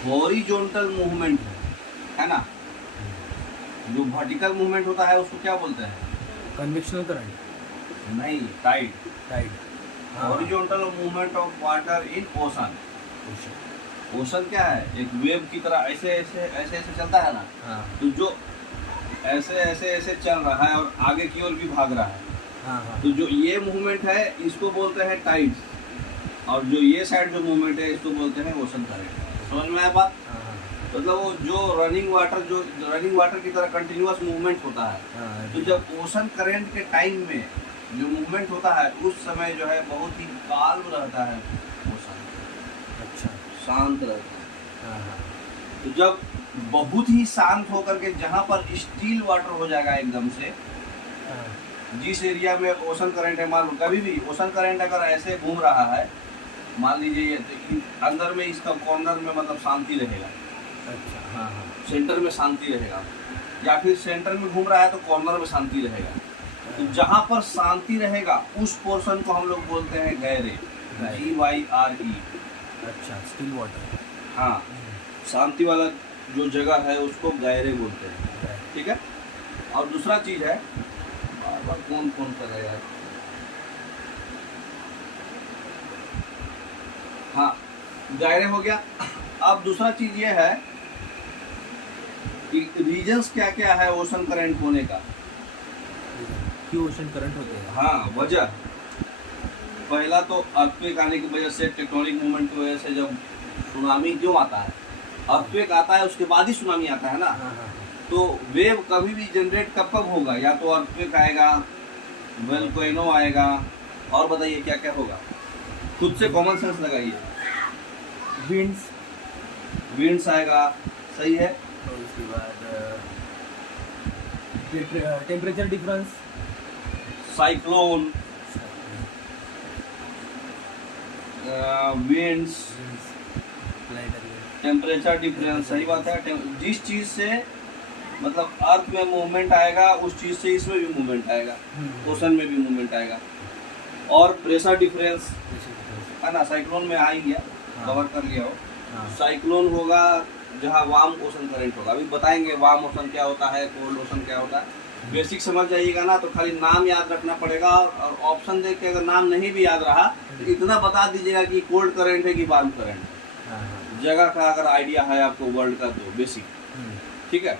Horizontal movement है ना। जो वर्टिकल मूवमेंट होता है उसको क्या बोलते हैं? Convectional current. नहीं, tide. Tide. Horizontal movement of water in ocean. Ocean क्या है? एक वेव की तरह ऐसे ऐसे ऐसे ऐसे चलता है ना। हाँ तो जो ऐसे ऐसे ऐसे चल रहा है और आगे की ओर भी भाग रहा है, हाँ तो जो ये मूवमेंट है इसको बोलते हैं टाइड्स, और जो ये साइड जो मूवमेंट है इसको बोलते हैं ओशन करंट। समझ में आया बात? हाँ मतलब वो जो रनिंग वाटर की तरह कंटिन्यूअस मूवमेंट होता है, हाँ। तो जब ओशन करंट के टाइम में जो मूवमेंट होता है उस समय जो है बहुत ही काल्म रहता है ओशन, अच्छा। शांत रहता है। हाँ हाँ तो जब बहुत ही शांत होकर के जहाँ पर स्टील वाटर हो जाएगा एकदम से, हाँ। जिस एरिया में ओशन करंट है, मान लो कभी भी ओशन करंट अगर ऐसे घूम रहा है, मान लीजिए ये, तो अंदर में इसका कॉर्नर में मतलब शांति रहेगा, अच्छा। हाँ हाँ। सेंटर में शांति रहेगा, या फिर सेंटर में घूम रहा है तो कॉर्नर में शांति रहेगा। तो जहाँ पर शांति रहेगा उस पोर्शन को हम लोग बोलते हैं गहरे, GYRE। अच्छा, स्टिल वाटर। हाँ, शांति वाला जो जगह है उसको गहरे बोलते हैं, ठीक है। और दूसरा चीज है, बार बार कौन फोन कर रहा है यार। हाँ, गहरे हो गया। अब दूसरा चीज ये है कि रीजंस क्या क्या है ओशन करंट होने का। क्यों ओशन करंट होते हैं? हाँ, वजह पहला तो अर्थक्वेक आने की वजह से, टेक्टोनिक मूवमेंट की वजह से जब सुनामी क्यों आता है, अर्थक्वेक आता है उसके बाद ही सुनामी आता है ना। हाँ हाँ। तो वेव कभी भी जनरेट कब कब होगा? या तो अर्थक्वेक आएगा, वोल्केनो आएगा, और बताइए क्या क्या होगा, खुद से कॉमन सेंस लगाइए। विंड्स। विंड्स आएगा, सही है। और उसके बाद temperature difference. Cyclone, winds, temperature difference, सही बात है। जिस चीज से मतलब अर्थ में मूवमेंट आएगा उस चीज से इसमें भी मूवमेंट आएगा, ओशन में भी मूवमेंट आएगा। और प्रेशर डिफरेंस है ना, साइक्लोन में आ ही गया, कवर कर लिया हो। साइक्लोन होगा जहाँ वार्म ओशन करंट होगा, अभी बताएंगे वार्म ओशन क्या होता है, कोल्ड ओशन क्या होता है। बेसिक समझ जाइएगा ना, तो खाली नाम याद रखना पड़ेगा, और ऑप्शन देख के अगर नाम नहीं भी याद रहा तो इतना बता दीजिएगा कि कोल्ड करंट है कि वार्म करंट है। जगह का अगर आइडिया है आपको वर्ल्ड का तो बेसिक, ठीक है,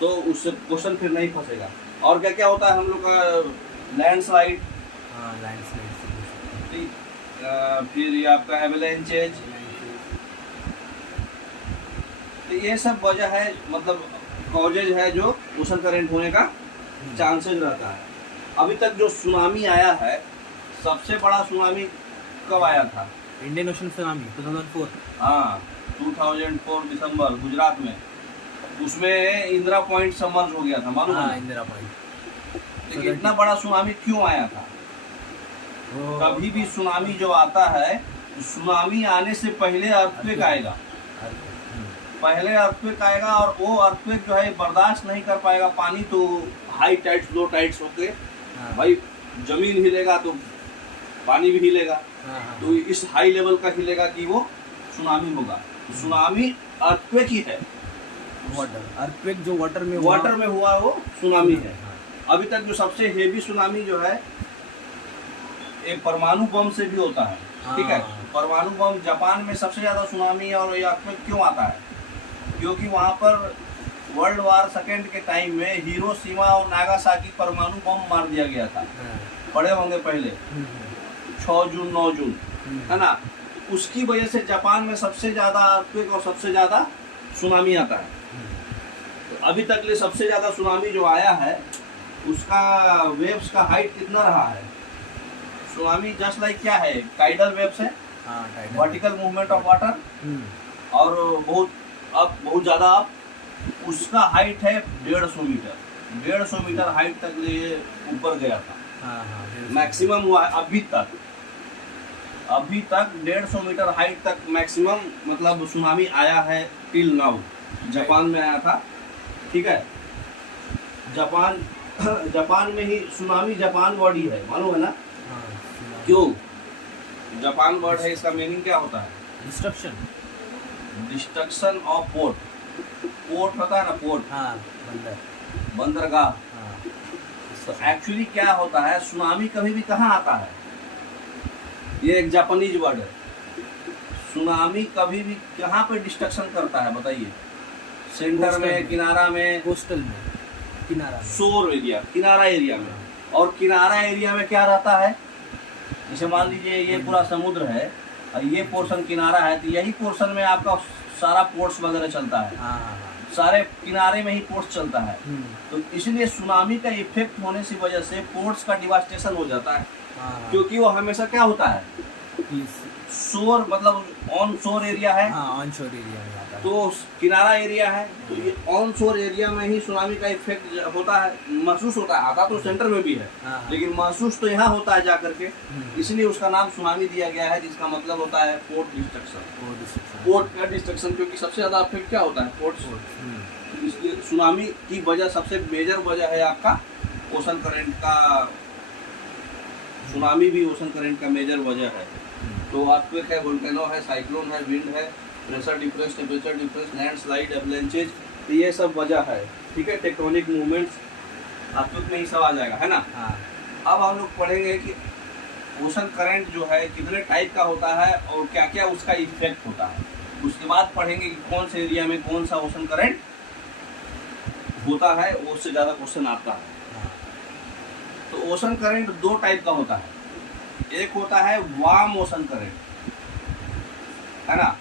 तो उससे क्वेश्चन फिर नहीं फंसेगा। और क्या क्या होता है हम लोग का, लैंडस्लाइड, फिर ये आपका एवलांचेज, तो ये सब वजह है, मतलब कॉजेज है जो ओशन करंट होने का चांसेस रहता है। अभी तक जो सुनामी आया है, सबसे बड़ा सुनामी कब आया था? Indian ocean tsunami 2004। हाँ, 2004 दिसंबर, गुजरात में। उसमें इंदिरा पॉइंट सबमर्ज हो गया था, मालूम है? इंदिरा पॉइंट। लेकिन इतना बड़ा सुनामी क्यों आया था? कभी भी सुनामी जो आता है, सुनामी आने से पहले अर्थक्वेक आएगा, पहले अर्थक्वेक आएगा, और वो अर्थक्वेक जो है बर्दाश्त नहीं कर पाएगा पानी, तो हाई टाइड्स लो टाइड्स होके भाई जमीन हिलेगा तो पानी भी हिलेगा, तो इस हाई लेवल का हिलेगा कि वो सुनामी होगा। सुनामी अर्थक्वेक ही है, अर्थक्वेक जो वाटर में हुआ वो सुनामी है। अभी तक जो सबसे हेवी सुनामी जो है एक परमाणु बम से भी होता है, ठीक है। परमाणु बम, जापान में सबसे ज्यादा सुनामी और ये अर्थक्वेक क्यों आता है? क्योंकि वहाँ पर वर्ल्ड वार सेकेंड के टाइम में हिरोशिमा और नागासाकी परमाणु बम मार दिया गया था, पढ़े होंगे पहले, 6 जून 9 जून, है ना। उसकी वजह से जापान में सबसे ज्यादा अर्थक्वेक और सबसे ज्यादा सुनामी आता है। तो अभी तक ले सबसे ज्यादा सुनामी जो आया है उसका वेव्स का हाइट कितना रहा है? सुनामी जस्ट लाइक क्या है, टाइडल वेव्स है, वर्टिकल मूवमेंट ऑफ वाटर, और बहुत ज़्यादा अप, उसका हाइट है 150 मीटर। 150 मीटर हाइट तक ये ऊपर गया था, मैक्सिमम हुआ है अभी तक 150 मीटर हाइट तक मैक्सिमम मतलब सुनामी आया है टिल नाउ। जापान में आया था, ठीक है। जापान में ही सुनामी, जापान वर्ड ही है, मालूम है ना? क्यों जापान वर्ड है? इसका मीनिंग क्या होता है? Destruction. Destruction of port. Port होता है ना, पोर्ट, हाँ बंदर, बंदरगाह। हाँ तो एक्चुअली क्या होता है, सुनामी कभी भी कहाँ आता है, ये एक जापानीज वर्ड है। सुनामी कभी भी कहाँ पे डिस्ट्रक्शन करता है बताइए? सेंटर कोस्टल में, में। किनारा में, कोस्टल में, किनारा में। शोर एरिया, किनारा एरिया में। और किनारा एरिया में क्या रहता है, जैसे मान लीजिए ये पूरा समुद्र है और ये पोर्शन किनारा है, तो यही पोर्शन में आपका सारा पोर्ट्स वगैरह चलता है, हाँ हाँ सारे किनारे में ही पोर्ट्स चलता है। हाँ तो इसलिए सुनामी का इफेक्ट होने की वजह से पोर्ट्स का डिवास्टेशन हो जाता है, हाँ, क्योंकि वो हमेशा क्या होता है, शोर मतलब ऑन शोर एरिया है, हाँ ऑन शोर एरिया में आता है। तो किनारा एरिया है, तो ये ऑन शोर एरिया में ही सुनामी का इफेक्ट होता है, महसूस होता है। आता तो सेंटर में भी है, हाँ, हाँ। लेकिन महसूस तो यहाँ होता है जा करके, इसलिए उसका नाम सुनामी दिया गया है, जिसका मतलब होता है पोर्ट डिस्ट्रक्शन। पोर्ट का डिस्ट्रक्शन, क्योंकि सबसे ज्यादा इफेक्ट क्या होता है, पोर्ट। इसलिए सुनामी की वजह, सबसे मेजर वजह है आपका ओशन करंट का। सुनामी भी ओशन करंट का मेजर वजह है। तो अर्थक्वेक है, वोल्केनो है, साइक्लोन है, विंड है, pressure difference, temperature difference, landslide, avalanches, तो ये सब वजह है। ठीक है, टेक्टोनिक मूवमेंट्स अर्थक्वेक में ही सब आ जाएगा, है ना। हाँ अब हम लोग पढ़ेंगे कि ओशन करंट जो है कितने टाइप का होता है और क्या क्या उसका इफेक्ट होता है। उसके बाद पढ़ेंगे कि कौन से एरिया में कौन सा ओशन करंट होता है, उससे ज़्यादा क्वेश्चन आता है। हाँ तो ओशन करंट दो टाइप का होता है, एक होता है वार्म ओशन करंट, है ना,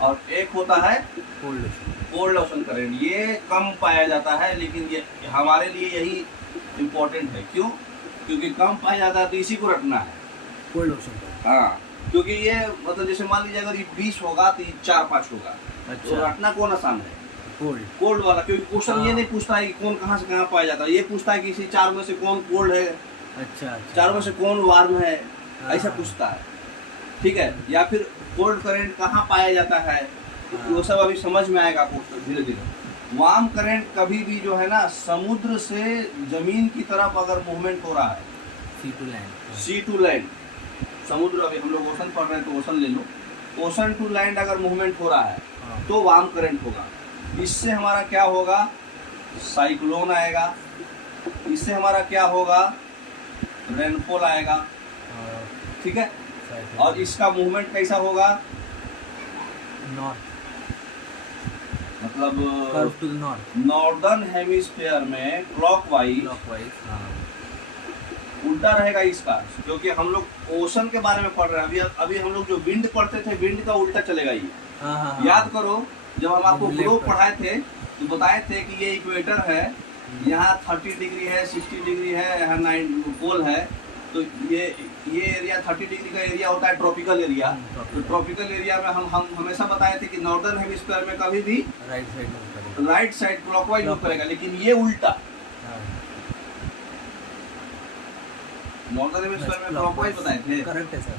और एक होता है कोल्ड कोल्ड ओशन करंट। ये कम पाया जाता है, लेकिन ये हमारे लिए यही इम्पोर्टेंट है। क्यों? क्योंकि कम पाया जाता है, तो इसी को रखना है। Cold ocean. हाँ, क्योंकि ये मतलब जैसे मान लीजिए अगर ये 20 होगा तो ये 4-5 होगा, तो अच्छा, रखना कौन आसान है, कोल्ड। कोल्ड वाला। क्योंकि क्वेश्चन ये हाँ। नहीं पूछता है कि कौन कहाँ से कहाँ पाया जाता है, ये पूछता है कि इसी 4 में से कौन कोल्ड है, अच्छा, 4 में से कौन वार्म है, हाँ। ऐसा पूछता है। ठीक है, या फिर कोल्ड करंट कहाँ पाया जाता है, हाँ। वो सब अभी समझ में आएगा आपको धीरे धीरे। वार्म करंट कभी भी जो है ना, समुद्र से जमीन की तरफ अगर मूवमेंट हो रहा है, sea to land. Sea to land, समुद्र, अभी हम लोग ओशन पढ़ रहे हैं तो ओशन ले लो, ओशन टू लैंड अगर मूवमेंट हो रहा है हाँ। तो वार्म करंट होगा। इससे हमारा क्या होगा, साइक्लोन आएगा। इससे हमारा क्या होगा, रेनफॉल आएगा। ठीक है, और इसका मूवमेंट कैसा होगा, नॉर्थ, मतलब curve to the north, northern hemisphere में क्लॉकवाइज, क्लॉकवाइज। हाँ उल्टा रहेगा इसका, क्योंकि हम लोग ओशन के बारे में पढ़ रहे हैं। अभी हम लोग जो विंड पढ़ते थे, विंड का उल्टा चलेगा ये। हाँ हाँ। याद करो, जब हम आपको लेफ्ट ग्लोब पर। पढ़ाए थे तो बताए थे कि ये इक्वेटर है, यहाँ 30 डिग्री है, 60 डिग्री है, यहाँ 9 पोल है। तो ये एरिया 30 डिग्री का एरिया होता है ट्रॉपिकल एरिया। तो ट्रॉपिकल एरिया में हम हमेशा बताए थे कि नॉर्दर्न हेमिस्फीयर में कभी भी राइट साइड में राइट साइड क्लॉकवाइज मूव करेगा, लेकिन ये उल्टा, नॉर्दर्न हेमिस्फीयर में क्लॉकवाइज बताए थे। करेक्ट है सर,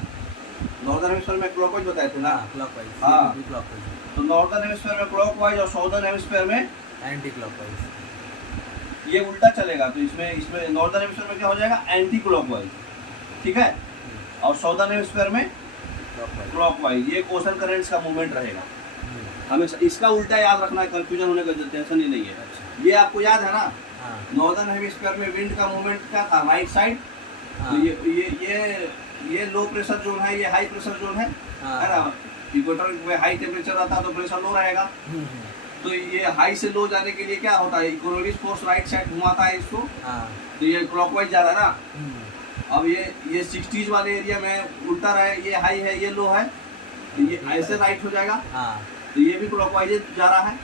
नॉर्दर्न हेमिस्फीयर में क्लॉकवाइज बताए थे ना। क्लॉकवाइज। हाँ। क्लॉकवाइज, तो नॉर्दर्न हेमिस्फीयर में क्लॉकवाइज और साउदर्न हेमिस्फीयर में एंटी क्लॉकवाइज। ये उल्टा चलेगा। तो इसमें नॉर्दर्न हेमिस्फीयर में क्या हो जाएगा, एंटी क्लॉकवाइज। ठीक है, और साउदर्न हेमिस्फीयर में क्लॉकवाइज। ये ओशन करंट्स का मूवमेंट रहेगा हमेशा। इसका उल्टा याद रखना है, कंफ्यूजन होने का टेंशन ही नहीं है। ये आपको याद है ना, नॉर्दर्न हेमिस्फीयर में विंड का मूवमेंट क्या था, राइट साइड। तो ये लो प्रेशर जोन है, ये हाई प्रेशर जोन है ना। इक्वेटर में हाई टेम्परेचर रहता है तो प्रेशर लो रहेगा। तो ये हाई से लो जाने के लिए क्या होता है, इकोनॉमिक फोर्स राइट साइड घुमाता है इसको। तो ये क्लॉकवाइज जा रहा है ना। अब ये 60s वाले एरिया में उल्टा रहे, ये हाई है, ये लो है, तो ये ऐसे राइट हो जाएगा। तो ये भी क्लॉकवाइज जा रहा है।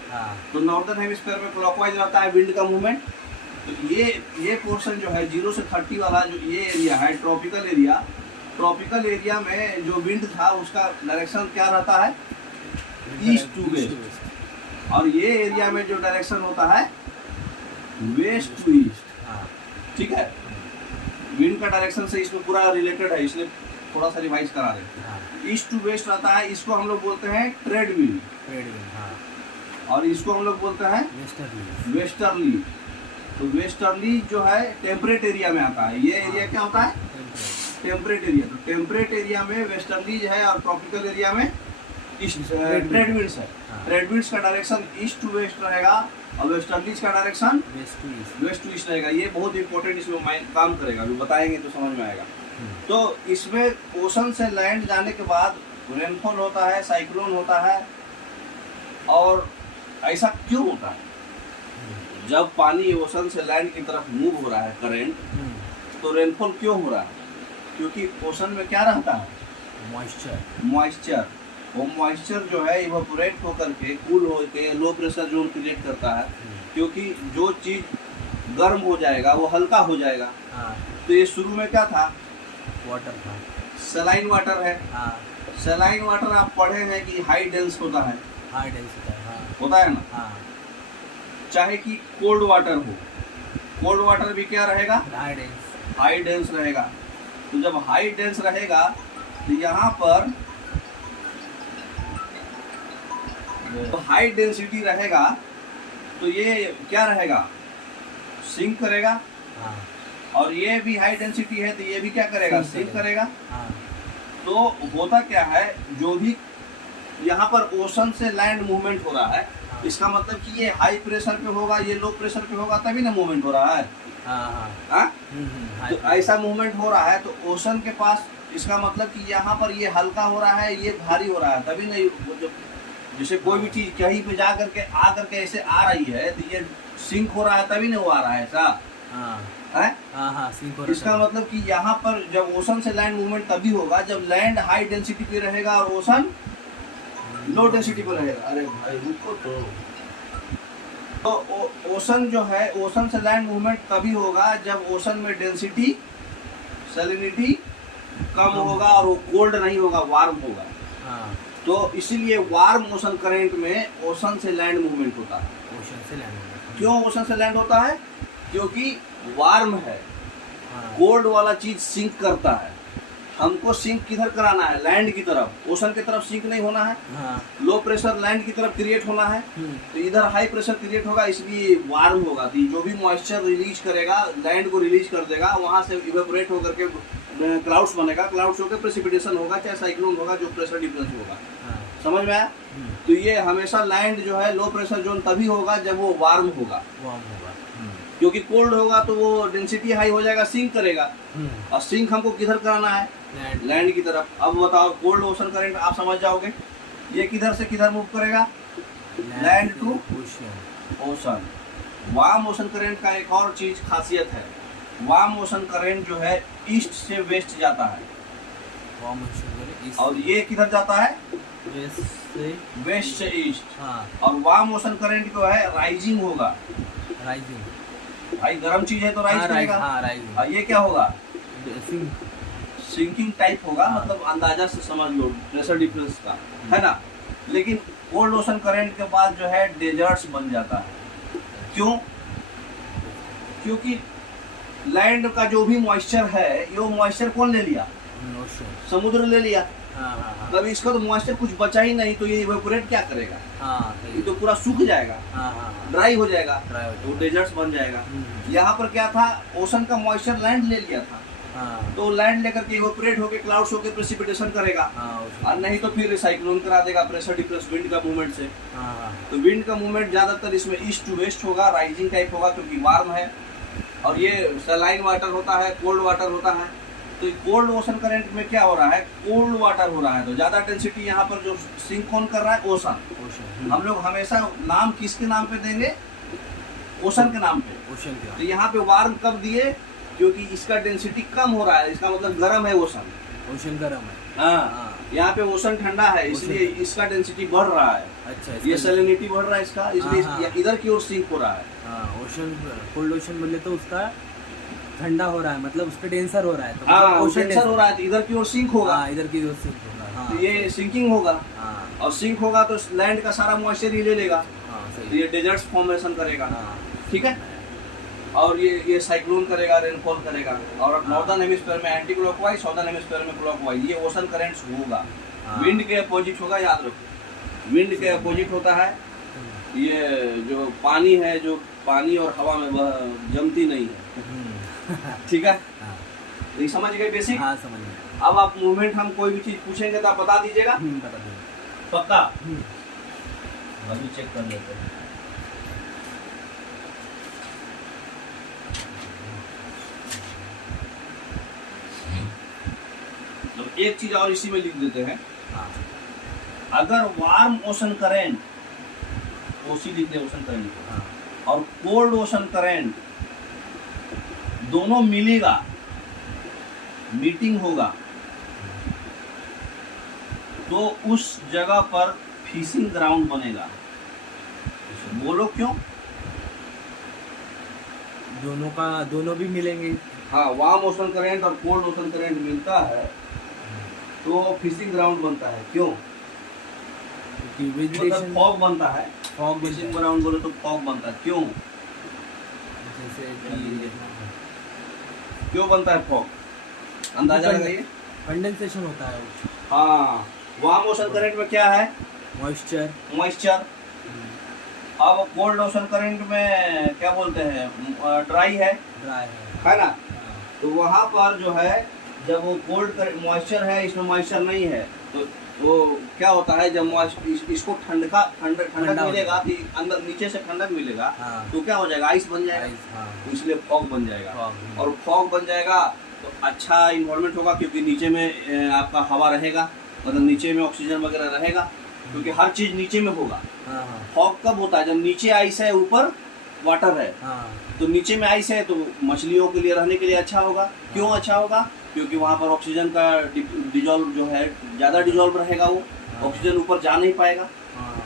तो नॉर्दर्न हेमिस्फीयर में क्लॉकवाइज रहता है विंड का मूवमेंट। तो ये पोर्शन जो है 0 से 30 वाला जो ये एरिया है, ट्रॉपिकल एरिया, ट्रॉपिकल एरिया में जो विंड था उसका डायरेक्शन क्या रहता है, ईस्ट टू वेस्ट। और ये एरिया में जो डायरेक्शन होता है वेस्ट टू ईस्ट। ठीक है, विंड का डायरेक्शन से इसमें पूरा रिलेटेड है, इसलिए थोड़ा सा रिवाइज करा दें। ईस्ट टू वेस्ट रहता है, इसको हम लोग बोलते हैं ट्रेड विंड, और इसको हम लोग बोलते हैं वेस्टर्ली। तो वेस्टर्ली जो है टेम्परेट एरिया में आता है। ये एरिया क्या होता है, टेम्परेट एरिया। तो टेम्परेट एरिया में वेस्टर्ली है और ट्रॉपिकल एरिया में ट्रेड विंड्स है। हाँ। ट्रेड विंड्स का डायरेक्शन ईस्ट टू वेस्ट रहेगा और वेस्टर्लीज का direction west to east. West to east रहेगा। ये बहुत इंपॉर्टेंट इसमें काम करेगा, अभी बताएंगे तो समझ में आएगा। तो इसमें ओशन से लैंड जाने के बाद रेनफॉल होता है, साइक्लोन होता है। और ऐसा क्यों होता है? जब पानी ओशन से लैंड की तरफ मूव हो रहा है करंट, तो रेनफॉल क्यों हो रहा है? क्योंकि ओशन में क्या रहता है? मॉइस्चर। वो मॉइस्चर जो है इवापोरेट होकर के कूल होकर लो प्रेशर जोन क्रिएट करता है। क्योंकि जो चीज गर्म हो जाएगा वो हल्का हो जाएगा। तो ये शुरू में क्या था? वाटर था, सलाइन वाटर है। सलाइन वाटर आप पढ़े हैं कि हाई डेंस होता है, हाई डेंस होता है। होता है ना। चाहे कि कोल्ड वाटर हो, कोल्ड वाटर भी क्या रहेगा? हाई डेंस रहेगा। तो जब हाई डेंस रहेगा तो यहाँ पर तो हाई डेंसिटी रहेगा, तो ये क्या रहेगा? सिंक करेगा। और ये भी हाई डेंसिटी है तो ये भी क्या करेगा? सिंक करेगा। तो होता क्या है, जो भी यहाँ पर ओशन से लैंड मूवमेंट हो रहा है, इसका मतलब कि ये हाई प्रेशर पे होगा, ये लो प्रेशर पे होगा, तभी ना मूवमेंट हो रहा है। तो ऐसा मूवमेंट हो रहा है तो ओशन के पास, इसका मतलब कि यहाँ पर ये हल्का हो रहा है, ये भारी हो रहा है, तभी नहीं। जैसे कोई भी चीज कहीं पे जा करके आ करके ऐसे आ रही है तो ये सिंक हो रहा है, तभी नहीं वो आ रहा है ऐसा है। इसका मतलब कि यहाँ पर जब ओशन से लैंड मूवमेंट तभी होगा जब लैंड हाई डेंसिटी पे रहेगा और ओशन लो डेंसिटी पे रहेगा। अरे भाई रुको तो ओशन जो है, ओशन से लैंड मूवमेंट तभी होगा जब ओशन में डेंसिटी, सैलिनिटी कम होगा और वो कोल्ड नहीं होगा, वार्म होगा। तो इसीलिए वार्म ओशन करंट में ओशन से लैंड मूवमेंट होता है। क्यों ओशन से लैंड होता है? क्योंकि वार्म है, कोल्ड वाला चीज सिंक करता है। हमको सिंक किधर कराना है? लैंड की तरफ। ओशन की तरफ सिंक नहीं होना है। लो प्रेशर लैंड की तरफ क्रिएट होना है। तो इधर हाई प्रेशर क्रिएट होगा, इसलिए वार्म होगा। तो जो भी मॉइस्चर रिलीज करेगा, लैंड को रिलीज कर देगा, वहां से इवेपोरेट होकर के क्लाउड्स बनेगा, क्लाउड्स होकर प्रेसिपिटेशन होगा, चाहे साइक्लोन होगा, जो प्रेशर डिफरेंस होगा। समझ में आया? तो ये हमेशा लैंड जो है लो प्रेशर जोन तभी होगा जब वो वार्म होगा। क्योंकि कोल्ड होगा तो वो डेंसिटी हाई हो जाएगा, सिंक करेगा। और सिंक हमको किधर कराना है? लैंड की तरफ। अब बताओ, कोल्ड ओशन करंट आप समझ जाओगे, ये किधर से किधर मूव करेगा? Land to ocean. Warm ocean current का एक और चीज खासियत है, वार्म ओशन करंट जो है ईस्ट से वेस्ट जाता है। और ये किधर जाता है? वेस्ट से ईस्ट। और वार्म ओशन करंट जो है राइजिंग होगा। भाई गर्म चीज है तो राइज करेगा। और ये क्या होगा? सिंकिंग टाइप होगा। मतलब अंदाजा से समझ लो प्रेशर डिफरेंस का, है ना। लेकिन कोल्ड ओशन करंट के बाद जो है डेजर्ट्स बन जाता है। क्यों? क्योंकि लैंड का जो भी मॉइस्चर है, ये मॉइस्चर कौन ले लिया? समुद्र ले लिया। तब इसका तो मॉइस्चर कुछ बचा ही नहीं, तो ये इवेपोरेट क्या करेगा? ये तो पूरा सूख जाएगा, ड्राई हो जाएगा, तो डेजर्ट्स बन जाएगा। यहाँ पर क्या था? ओशन का मॉइस्चर लैंड ले लिया था। तो लैंड लेकर के इवेपोरेट होकर क्लाउड्स होकर प्रेसिपिटेशन करेगा। और नहीं तो फिर साइक्लोन करा देगा प्रेशर डिफरेंस विंड का मूवमेंट से। तो विंड का मूवमेंट ज्यादातर इसमें ईस्ट टू वेस्ट होगा, राइजिंग टाइप होगा, क्योंकि वार्म है। और ये सलाइन वाटर होता है, कोल्ड वाटर होता है। तो कोल्ड ओशन करंट में क्या हो रहा है? कोल्ड वाटर हो रहा है। तो ज्यादा डेंसिटी यहाँ पर जो सिंक कौन कर रहा है? ओशन। हम लोग हमेशा नाम किसके नाम पे देंगे? ओशन के नाम पे। तो यहाँ पे वार्म कब दिए? क्योंकि इसका डेंसिटी कम हो रहा है, इसका मतलब गर्म है ओशन गर्म है। हाँ, यहाँ पे ओशन ठंडा है, इसलिए इसका डेंसिटी बढ़ रहा है। अच्छा, ये सैलिनिटी बढ़ रहा है इसका, इसलिए इधर की ओर सिंक हो रहा है। ओशन कोल्ड ओशन बोले तो उसका ठंडा हो रहा है, मतलब उसका डेंसर हो रहा है। तो डेंसर हो रहा है तो इधर की ओर सिंक होगा। इधर की ओर सिंक होगा। तो ये सिंकिंग होगा। और सिंक होगा तो लैंड का सारा मॉइस्चर ही ले लेगा। तो ये डेजर्ट्स फॉर्मेशन करेगा। ठीक है। और ये साइक्लोन करेगा, रेनफॉल करेगा। और नॉर्दर्न हेमिस्फीयर में एंटी क्लॉकवाइज, साउदर्न हेमिस्फीयर में क्लॉकवाइज। ये ओशन करंट्स होगा। विंड के अपोजिट होगा, याद रखो। विंड के अपोजिट होता है। ये जो पानी है, जो पानी और हवा में वह जमती नहीं है। ठीक है। तो ये समझ गए बेसिक? समझ गए। अब आप मूवमेंट, हम कोई भी चीज पूछेंगे तो आप बता दीजिएगा। पक्का अभी चेक कर लेते हैं। तो एक चीज और इसी में लिख देते हैं, हाँ अगर वार्म ओशन करेंट, ओसी लिख दे ओशन करेंट को, हाँ और कोल्ड ओशन करंट दोनों मिलेगा, मीटिंग होगा, तो उस जगह पर फिशिंग ग्राउंड बनेगा। बोलो क्यों? दोनों भी मिलेंगे। हाँ, वार्म ओशन करंट और कोल्ड ओशन करंट मिलता है तो फिशिंग ग्राउंड बनता है। क्यों? क्योंकि मतलब वेजिटेशन फॉग बनता है, फॉग फिशिंग ग्राउंड बोले तो फॉग बनता है। क्यों जैसे कि क्यों बनता है फॉग? अंदाजा लगाइए। कंडेंसेशन होता है, हाँ, वार्म ओशन करंट में क्या है? मॉइस्चर। मॉइस्चर। अब कोल्ड ओशन करंट में क्या बोलते हैं? ड्राई है ड्राई है ना? हाँ, तो वहाँ पर जो है, जब वो कोल्ड मॉइस्चर है, इसमें मॉइस्चर नहीं है, तो वो क्या होता है, जब इसको ठंडक मिलेगा, तो अंदर नीचे से ठंडक मिलेगा, हाँ, तो क्या हो जाएगा? आइस बन जाएगा। आइस, हाँ, तो इसलिए फॉग बन जाएगा। फॉग। और फॉग बन जाएगा तो अच्छा इन्वायरमेंट होगा, क्योंकि नीचे में आपका हवा रहेगा, मतलब नीचे में ऑक्सीजन वगैरह रहेगा, क्योंकि हर चीज नीचे में होगा। हाँ हाँ फॉग कब होता है? जब नीचे आइस है, ऊपर वाटर है। हाँ तो नीचे में आइस है तो मछलियों के लिए रहने के लिए अच्छा होगा। क्यों अच्छा होगा? क्योंकि वहाँ पर ऑक्सीजन का डिजॉल्व जो है, ज़्यादा डिजॉल्व रहेगा, वो ऑक्सीजन ऊपर जा नहीं पाएगा। हाँ,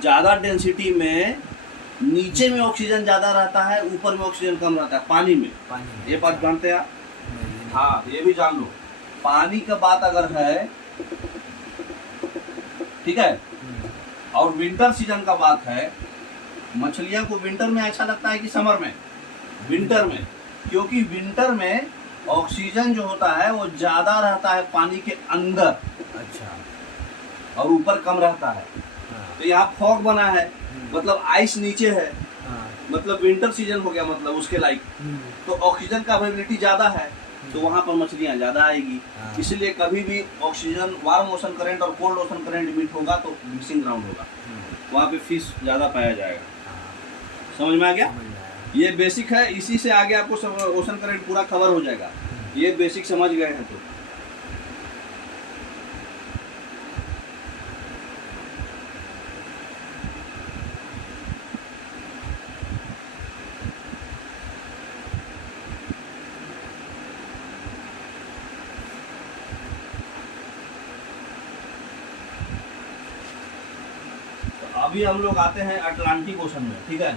ज़्यादा डेंसिटी में नीचे में ऑक्सीजन ज़्यादा रहता है, ऊपर में ऑक्सीजन कम रहता है पानी में। पानी ये बात जानते हैं आप? नहीं, हाँ, ये भी जान लो। पानी का बात अगर है, ठीक है, और विंटर सीजन का बात है, मछलियां को विंटर में अच्छा लगता है कि समर में? विंटर में, क्योंकि विंटर में ऑक्सीजन जो होता है वो ज्यादा रहता है पानी के अंदर, अच्छा, और ऊपर कम रहता है। हाँ, तो यहाँ फॉग बना है, मतलब आइस नीचे है, हाँ, मतलब विंटर सीजन हो गया, मतलब उसके लायक। तो ऑक्सीजन का अवेलेबिलिटी ज्यादा है, तो वहाँ पर मछलियाँ ज्यादा आएगी। हाँ। इसलिए कभी भी ऑक्सीजन, वार्म ओशन करंट और कोल्ड ओशन करंट मीट होगा तो फिशिंग ग्राउंड होगा, वहाँ पे फिश ज्यादा पाया जाएगा। समझ में आ गया? समझ में आया। ये बेसिक है, इसी से आगे आपको ओशन करंट पूरा कवर हो जाएगा। ये बेसिक समझ गए हैं तो अभी हम लोग आते हैं अटलांटिक ओशन में, ठीक है।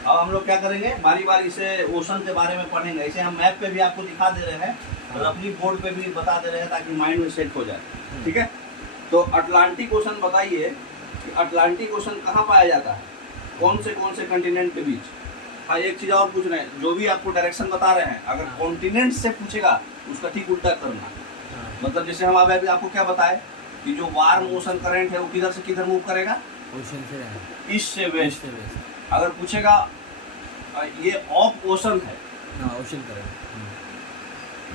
अब हम लोग क्या करेंगे, बारी बारी से ओशन के बारे में पढ़ेंगे। इसे हम मैप पे भी आपको दिखा दे रहे हैं और अपनी बोर्ड पे भी बता दे रहे हैं, ताकि माइंड में सेट हो जाए, ठीक है। तो अटलांटिक ओशन बताइए कि अटलांटिक ओशन कहाँ पाया जाता है, कौन से कंटिनेंट के बीच? हाँ, एक चीज़ और पूछ रहे हैं, जो भी आपको डायरेक्शन बता रहे हैं, अगर कॉन्टिनेंट से पूछेगा उसका ठीक उल्टा करना। मतलब जैसे हम अभी आपको क्या बताए कि जो वार्म ओशन करंट है वो किधर से किधर मूव करेगा? ओशन से रहेगा, ईस्ट से वेस्ट। से वेस्ट। अगर पूछेगा ये ऑफ ओशन है, हाँ, ओशन करेंगे,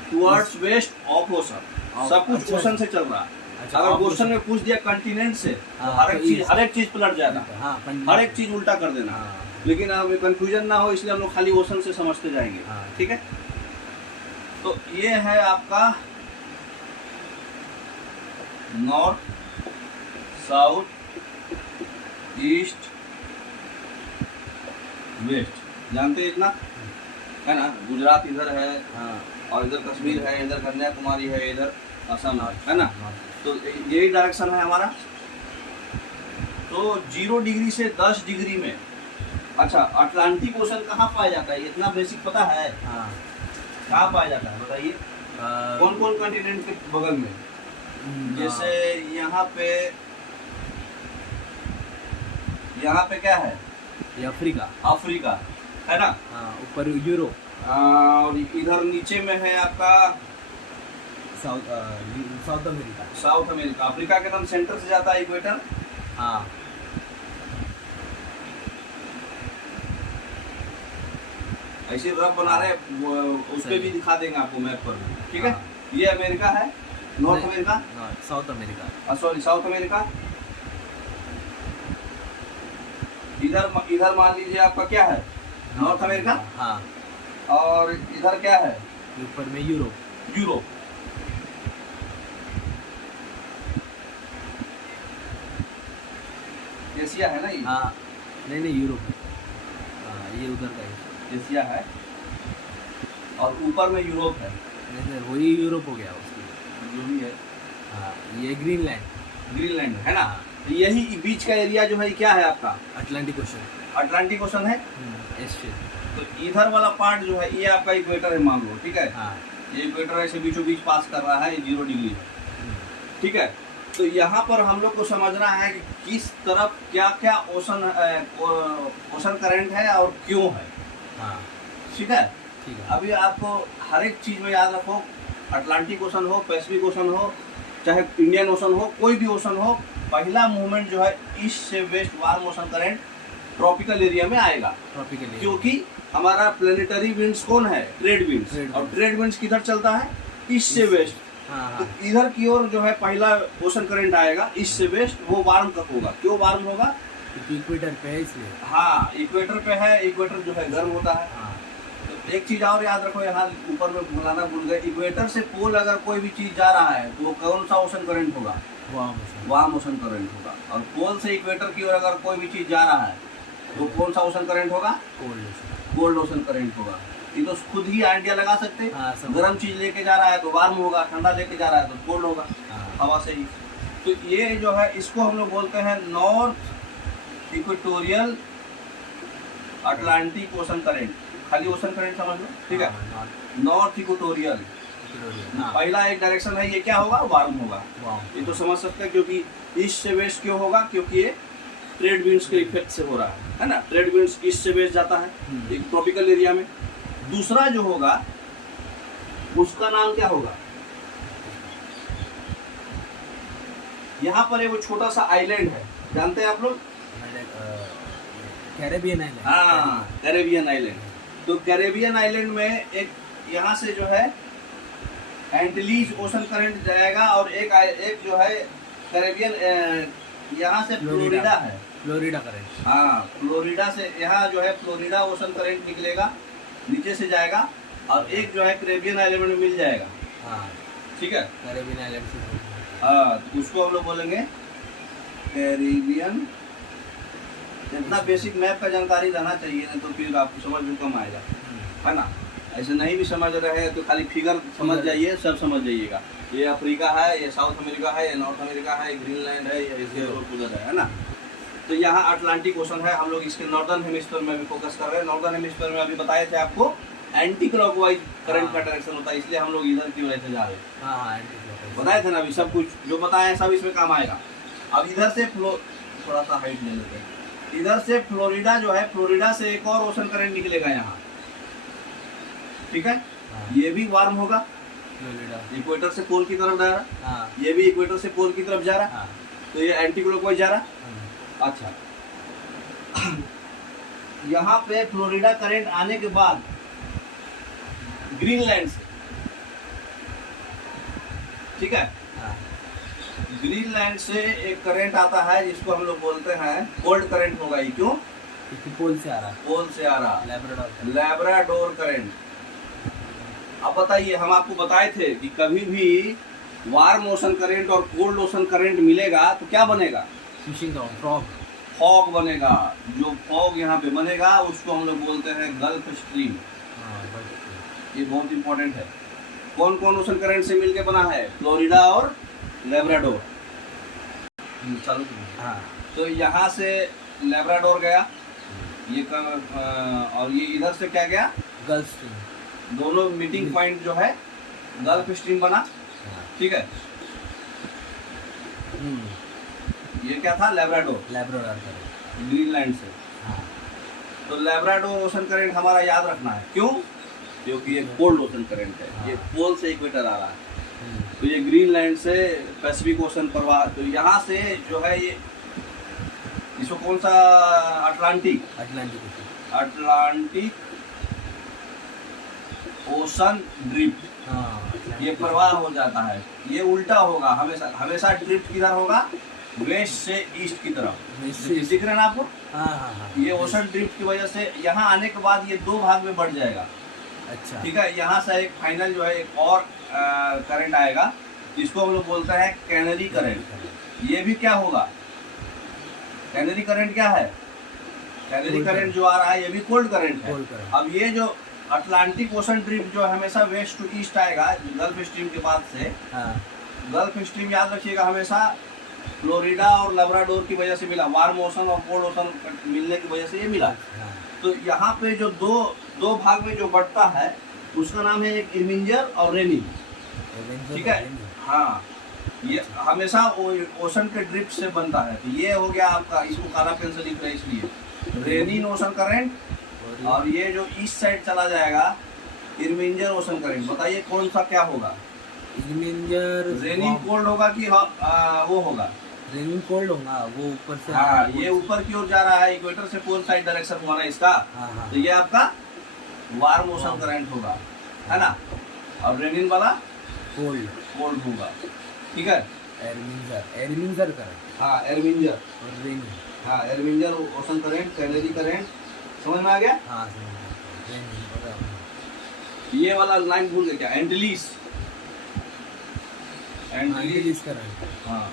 टुवर्ड्स वेस्ट ऑफ ओशन, सब कुछ अच्छा, ओशन से चल रहा है। अच्छा, अगर off क्वेश्चन ocean। में पूछ दिया कंटिनेंट से, तो हाँ, हर तो एक चीज पलट जाएगा, हाँ, हर एक चीज उल्टा कर देना। हाँ, लेकिन अब कंफ्यूजन ना हो, इसलिए हम लोग खाली ओशन से समझते जाएंगे, हाँ। ठीक है। तो ये है आपका नॉर्थ, साउथ, ईस्ट, वेस्ट, जानते हैं इतना है ना। गुजरात इधर है, हाँ, और इधर कश्मीर है, इधर कन्याकुमारी है, इधर असम है ना। हाँ, तो यही डायरेक्शन है हमारा। तो 0 डिग्री से 10 डिग्री में, अच्छा, अटलांटिक ओशन कहाँ पाया जाता है? इतना बेसिक पता है? हाँ, कहाँ पाया जाता है बताइए? कौन कौन कंटिनेंट के बगल में? जैसे यहाँ पे क्या है? ये अफ्रीका, अफ्रीका है ना। हाँ, ऊपर यूरोप, और इधर नीचे में है आपका south America. South America. Africa के नाम सेंटर से जाता है इक्वेटर। हाँ, ऐसे रफ बना रहे, उस पे भी दिखा देंगे आपको मैप पर, ठीक है। हाँ। ये अमेरिका है, नॉर्थ नहीं, America, south America. Sorry south America. इधर मान लीजिए आपका क्या है, नॉर्थ अमेरिका, हाँ। और इधर क्या है, ऊपर में यूरोप। यूरोप। एशिया है ना ये, हाँ, नहीं यूरोप है। हाँ, ये उधर का है। एशिया है और ऊपर में यूरोप है। नहीं, वही यूरोप हो गया उसकी। जो भी है, हाँ, ये ग्रीनलैंड। ग्रीनलैंड है ना। तो यही बीच का एरिया जो है क्या है आपका, अटलांटिक ओशन। अटलांटिक ओशन है। एशिया। तो इधर वाला पार्ट जो है ये आपका इक्वेटर है मान लो, ठीक है। हाँ। ये इक्वेटर ऐसे बीचों बीच पास कर रहा है, 0 डिग्री है, ठीक है। तो यहाँ पर हम लोग को समझना है कि किस तरफ क्या क्या ओशन करंट है और क्यों है, हाँ, ठीक है। ठीक है। अभी आपको हर एक चीज़ में याद रखो, अटलांटिक ओशन हो, पैसिफिक ओशन हो, चाहे इंडियन ओशन हो, कोई भी ओशन हो, पहला मूवमेंट जो है ईस्ट से west warm ocean current tropical area में आएगा। Tropical area. क्योंकि हमारा प्लेनेटरी विंड्स कौन है, ट्रेड विंड्स, और ट्रेड विंड्स किधर चलता है, ईस्ट से वेस्ट। हाँ, तो इधर की ओर जो है पहला ओशन करंट आएगा ईस्ट से वेस्ट, वो वार्म कब होगा, क्यों वार्म होगा, क्योंकि इक्वेटर पे है इसलिए। हाँ इक्वेटर पे है, इक्वेटर जो है गर्म होता है। हाँ, तो एक चीज और याद रखो, यहाँ ऊपर में बुलाना भूल गए, इक्वेटर से पोल अगर कोई भी चीज जा रहा है तो वो कौन सा ओशन करंट होगा, वार्म ओशन करंट होगा। और पोल से इक्वेटर की ओर अगर कोई भी चीज जा रहा है तो कौन सा ओशन करंट होगा, कोल्ड ओशन करंट होगा। ये तो खुद ही आइडिया लगा सकते हैं। हाँ, गर्म चीज लेके जा रहा है तो वार्म होगा, ठंडा लेके जा रहा है तो कोल्ड होगा, हाँ। हवा से ही। तो ये जो है इसको हम लोग बोलते हैं north equatorial Atlantic ocean current. खाली ओशन करंट समझ लो, ठीक है। नॉर्थ इक्वेटोरियल पहला एक डायरेक्शन है, ये क्या होगा, वार्म होगा। ये तो समझ सकते हैं, क्योंकि ईस्ट से वेस्ट क्यों होगा, क्योंकि ये ट्रेड विंड्स के इफेक्ट से हो रहा है ना। ट्रेड विंड्स ईस्ट से वेस्ट जाता है एक ट्रॉपिकल एरिया में। दूसरा जो होगा उसका नाम क्या होगा, यहाँ पर एक छोटा सा आइलैंड है, जानते हैं आप लोग, कैरेबियन आइलैंड। हाँ कैरेबियन आइलैंड। तो कैरेबियन आइलैंड में एक यहाँ से जो है एंटिलीज ओशन करंट जाएगा, और एक जो है कैरेबियन यहाँ से फ्लोरिडा है, फ्लोरिडा करंट। हाँ फ्लोरिडा से यहाँ जो है फ्लोरिडा ओशन करंट निकलेगा, नीचे से जाएगा, और एक जो है कैरेबियन आइलैंड में मिल जाएगा। हाँ, ठीक है, कैरेबियन आइलैंड से। हाँ तो उसको हम लोग बोलेंगे कैरेबियन। इतना बेसिक मैप का जानकारी रहना चाहिए, नहीं तो फिर आपको समझ में कम आएगा, है ना। ऐसे नहीं भी समझ रहे तो खाली फिगर समझ जाइए, सब समझ जाइएगा। ये अफ्रीका है, ये साउथ अमेरिका है, ये नॉर्थ अमेरिका है, ग्रीनलैंड है, ये एशिया और उधर है ना। तो यहाँ अटलांटिक ओशन है, हम लोग इसके नॉर्दर्न हेमिस्फीयर में भी फोकस कर रहे हैं। नॉर्दर्न हेमिस्फीयर में अभी बताए थे आपको एंटी क्लॉकवाइज करंट का डायरेक्शन होता है, इसलिए हम लोग इधर की वजह से जा रहे हैं। हाँ, बताए थे ना अभी, सब कुछ जो बताए हैं सब इसमें काम आएगा। अब इधर से थोड़ा सा हाइट ले लेते हैं, इधर से फ्लोरिडा जो है, फ्लोरिडा से एक और ओशन करंट निकलेगा यहाँ, ठीक है। ये भी वार्म होगा, इक्वेटर से पोल की तरफ जा रहा, ये भी इक्वेटर से पोल की तरफ जा रहा, तो ये एंटी क्लॉकवाइज जा रहा। अच्छा यहाँ पे फ्लोरिडा करंट आने के बाद ग्रीनलैंड से, ठीक है, ग्रीनलैंड से एक करंट आता है जिसको हम लोग बोलते हैं कोल्ड करंट होगा। ये क्यों, पोल से आ रहा, पोल से आ रहा, लैब्राडोर करंट। अब बताइए, हम आपको बताए थे कि कभी भी वार्म ओशन करंट और कोल्ड ओशन करंट मिलेगा तो क्या बनेगा, फॉग बनेगा। जो फॉग यहाँ पे बनेगा उसको हम लोग बोलते हैं गल्फ स्ट्रीम। ये बहुत इंपॉर्टेंट है। कौन कौन ओशन करंट से मिलके बना है, फ्लोरिडा और लैब्राडोर। चलो, हाँ, तो यहाँ से लैब्राडोर गया, ये और ये इधर से क्या गया, गल्फ स्ट्रीम। दोनों मीटिंग पॉइंट जो है गल्फ स्ट्रीम बना, ठीक है। ये क्या था, लैब्राडोर ग्रीनलैंड से। हाँ। तो लैब्राडोर ओशन करंट हमारा याद रखना है, क्यों, क्योंकि ये कोल्ड ओशन करंट है। हाँ। ये पोल से इक्वेटर आ रहा है, तो ये ग्रीनलैंड से पैसिफिक ओशन प्रवाह। तो यहाँ से जो है ये इसको कौन सा, अटलांटिक ओशन ड्रिफ्ट। ये प्रवाह हो जाता है। ये उल्टा होगा हमेशा, हमेशा ड्रिफ्ट किधर होगा, वेस्ट से ईस्ट की तरफ। दिख रहे हैं ना आपको? हाँ। ये ओशन ड्रिफ्ट की वजह से यहाँ आने के बाद ये दो भाग में बढ़ जाएगा। अच्छा, ठीक है, यहाँ से एक फाइनल जो है एक और करंट आएगा, जिसको हम लोग बोलते हैं कैनरी करंट। ये भी क्या होगा, कैनरी करंट क्या है, कैनरी करंट जो आ रहा है ये भी कोल्ड करंट है। अब ये जो अटलांटिक ओशन ड्रिफ्ट जो हमेशा वेस्ट टू ईस्ट आएगा गल्फ स्ट्रीम के बाद से, गल्फ स्ट्रीम याद रखिएगा हमेशा फ्लोरिडा और लब्राडोर की वजह से मिला, वार्म ओशन और कोल्ड ओशन मिलने की वजह से ये मिला। तो यहाँ पे जो दो भाग में जो बढ़ता है उसका नाम है एक इर्मिंजर और रेनिन। ठीक है, हाँ, ये हमेशा ओशन के ड्रिफ्ट से बनता है। तो ये हो गया आपका, इसको काला पेन से लिख रहे हैं इसलिए रेनिन ओशन करंट, और ये जो ईस्ट साइड चला जाएगा इर्मिंजर ओशन करंट। बताइए कौन सा क्या होगा, इर्मिंजर रेनिन कोल्ड होगा कि वो होगा, रेनिन कोल्ड होगा, वो ऊपर से। हाँ, ये ऊपर की ओर जा रहा है, इक्वेटर से पोल साइड डायरेक्शन हुआ ना इसका। तो ये आपका वार्म ओशन करंट होगा, है ना, और रेनिन वाला कोल्ड होगा। ठीक है, एर्मिंजर करंट, हाँ एर्मिंजर और रेनिन, हाँ एर्मिंजर ओशन करंट, कैनरी करंट, समझ में आ गया? हाँ समझ गया। ये वाला लाइन भूल गए क्या, एंटिलीस करंट। हाँ,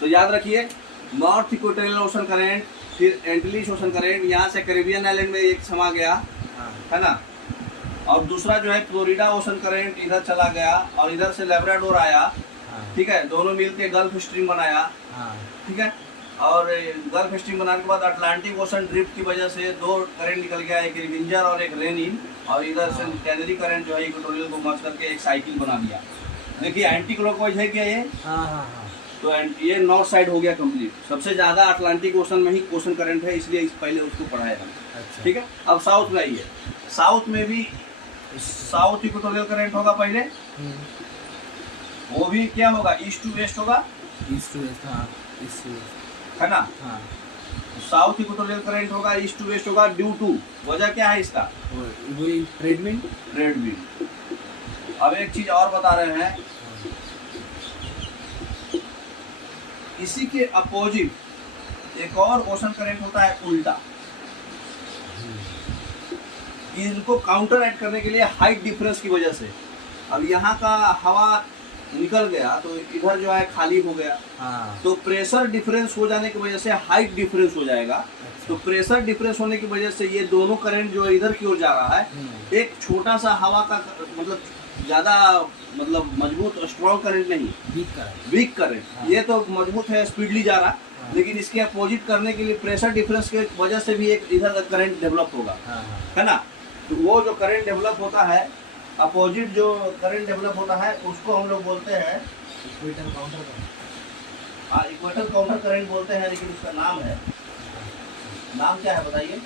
तो याद रखिए नॉर्थ इक्वेटोरियल ओशन करंट, फिर एंटिलीस ओशन करंट, यहाँ से कैरिबियन आइलैंड में एक समा गया, है ना, और दूसरा जो है फ्लोरिडा ओशन करंट इधर चला गया, और इधर से लेब्राडोर आया। ठीक है, दोनों मिलके गल्फ स्ट्रीम बनाया। ठीक है, और गल्फ स्ट्रीम बनाने के बाद अटलांटिक ओशन ड्रिफ्ट की वजह से दो करंट निकल गया, एक इर्मिंजर और एक रेनिन, और इधर से कैनरी करंट जो है इक्वेटोरियल को मर्ज करके एक साइकिल बना दिया। देखिए एंटी क्लॉकवाइज है क्या ये? तो ये नॉर्थ साइड हो गया कंप्लीट। सबसे ज्यादा अटलांटिक ओशन में ही ओशन करंट है, इसलिए पहले उसको पढ़ाया है। अच्छा। ठीक है, अब साउथ में आइए। साउथ में भी साउथ इक्वेटोरियल करंट होगा पहले, वो भी क्या होगा, ईस्ट टू वेस्ट होगा, ईस्ट टू वेस्ट, हाँ ईस्ट टू वेस्ट, है ना। हाँ, साउथ इक्वेटोरियल करंट होगा, ईस्ट टू वेस्ट होगा, ड्यू टू, वजह क्या है इसका, वही ट्रेड विंड। अब एक चीज और बता रहे हैं, इसी के अपोजिट एक और ओशन करंट होता है उल्टा। इनको काउंटर ऐड करने के लिए हाइट डिफरेंस की वजह से, अब यहाँ का हवा निकल गया तो इधर जो है खाली हो गया। तो प्रेशर डिफरेंस हो जाने की वजह से हाइट डिफरेंस हो जाएगा। अच्छा। तो प्रेशर डिफरेंस होने की वजह से ये दोनों करंट जो इधर की ओर जा रहा है, एक छोटा सा हवा का मतलब ज्यादा मतलब मजबूत स्ट्रॉन्ग करंट नहीं, वीक करंट। हाँ। ये तो मजबूत है, स्पीडली जा रहा, हाँ। लेकिन इसके अपोजिट करने के लिए प्रेशर डिफरेंस की वजह से भी एक इधर का करंट डेवलप होगा, है ना। तो वो जो करंट डेवलप होता है, अपोजिट जो करंट डेवलप होता है, उसको हम लोग बोलते हैं इक्वेटर काउंटर करंट। हाँ, इक्वेटर काउंटर करंट बोलते हैं, लेकिन उसका नाम है, नाम क्या है बताइए?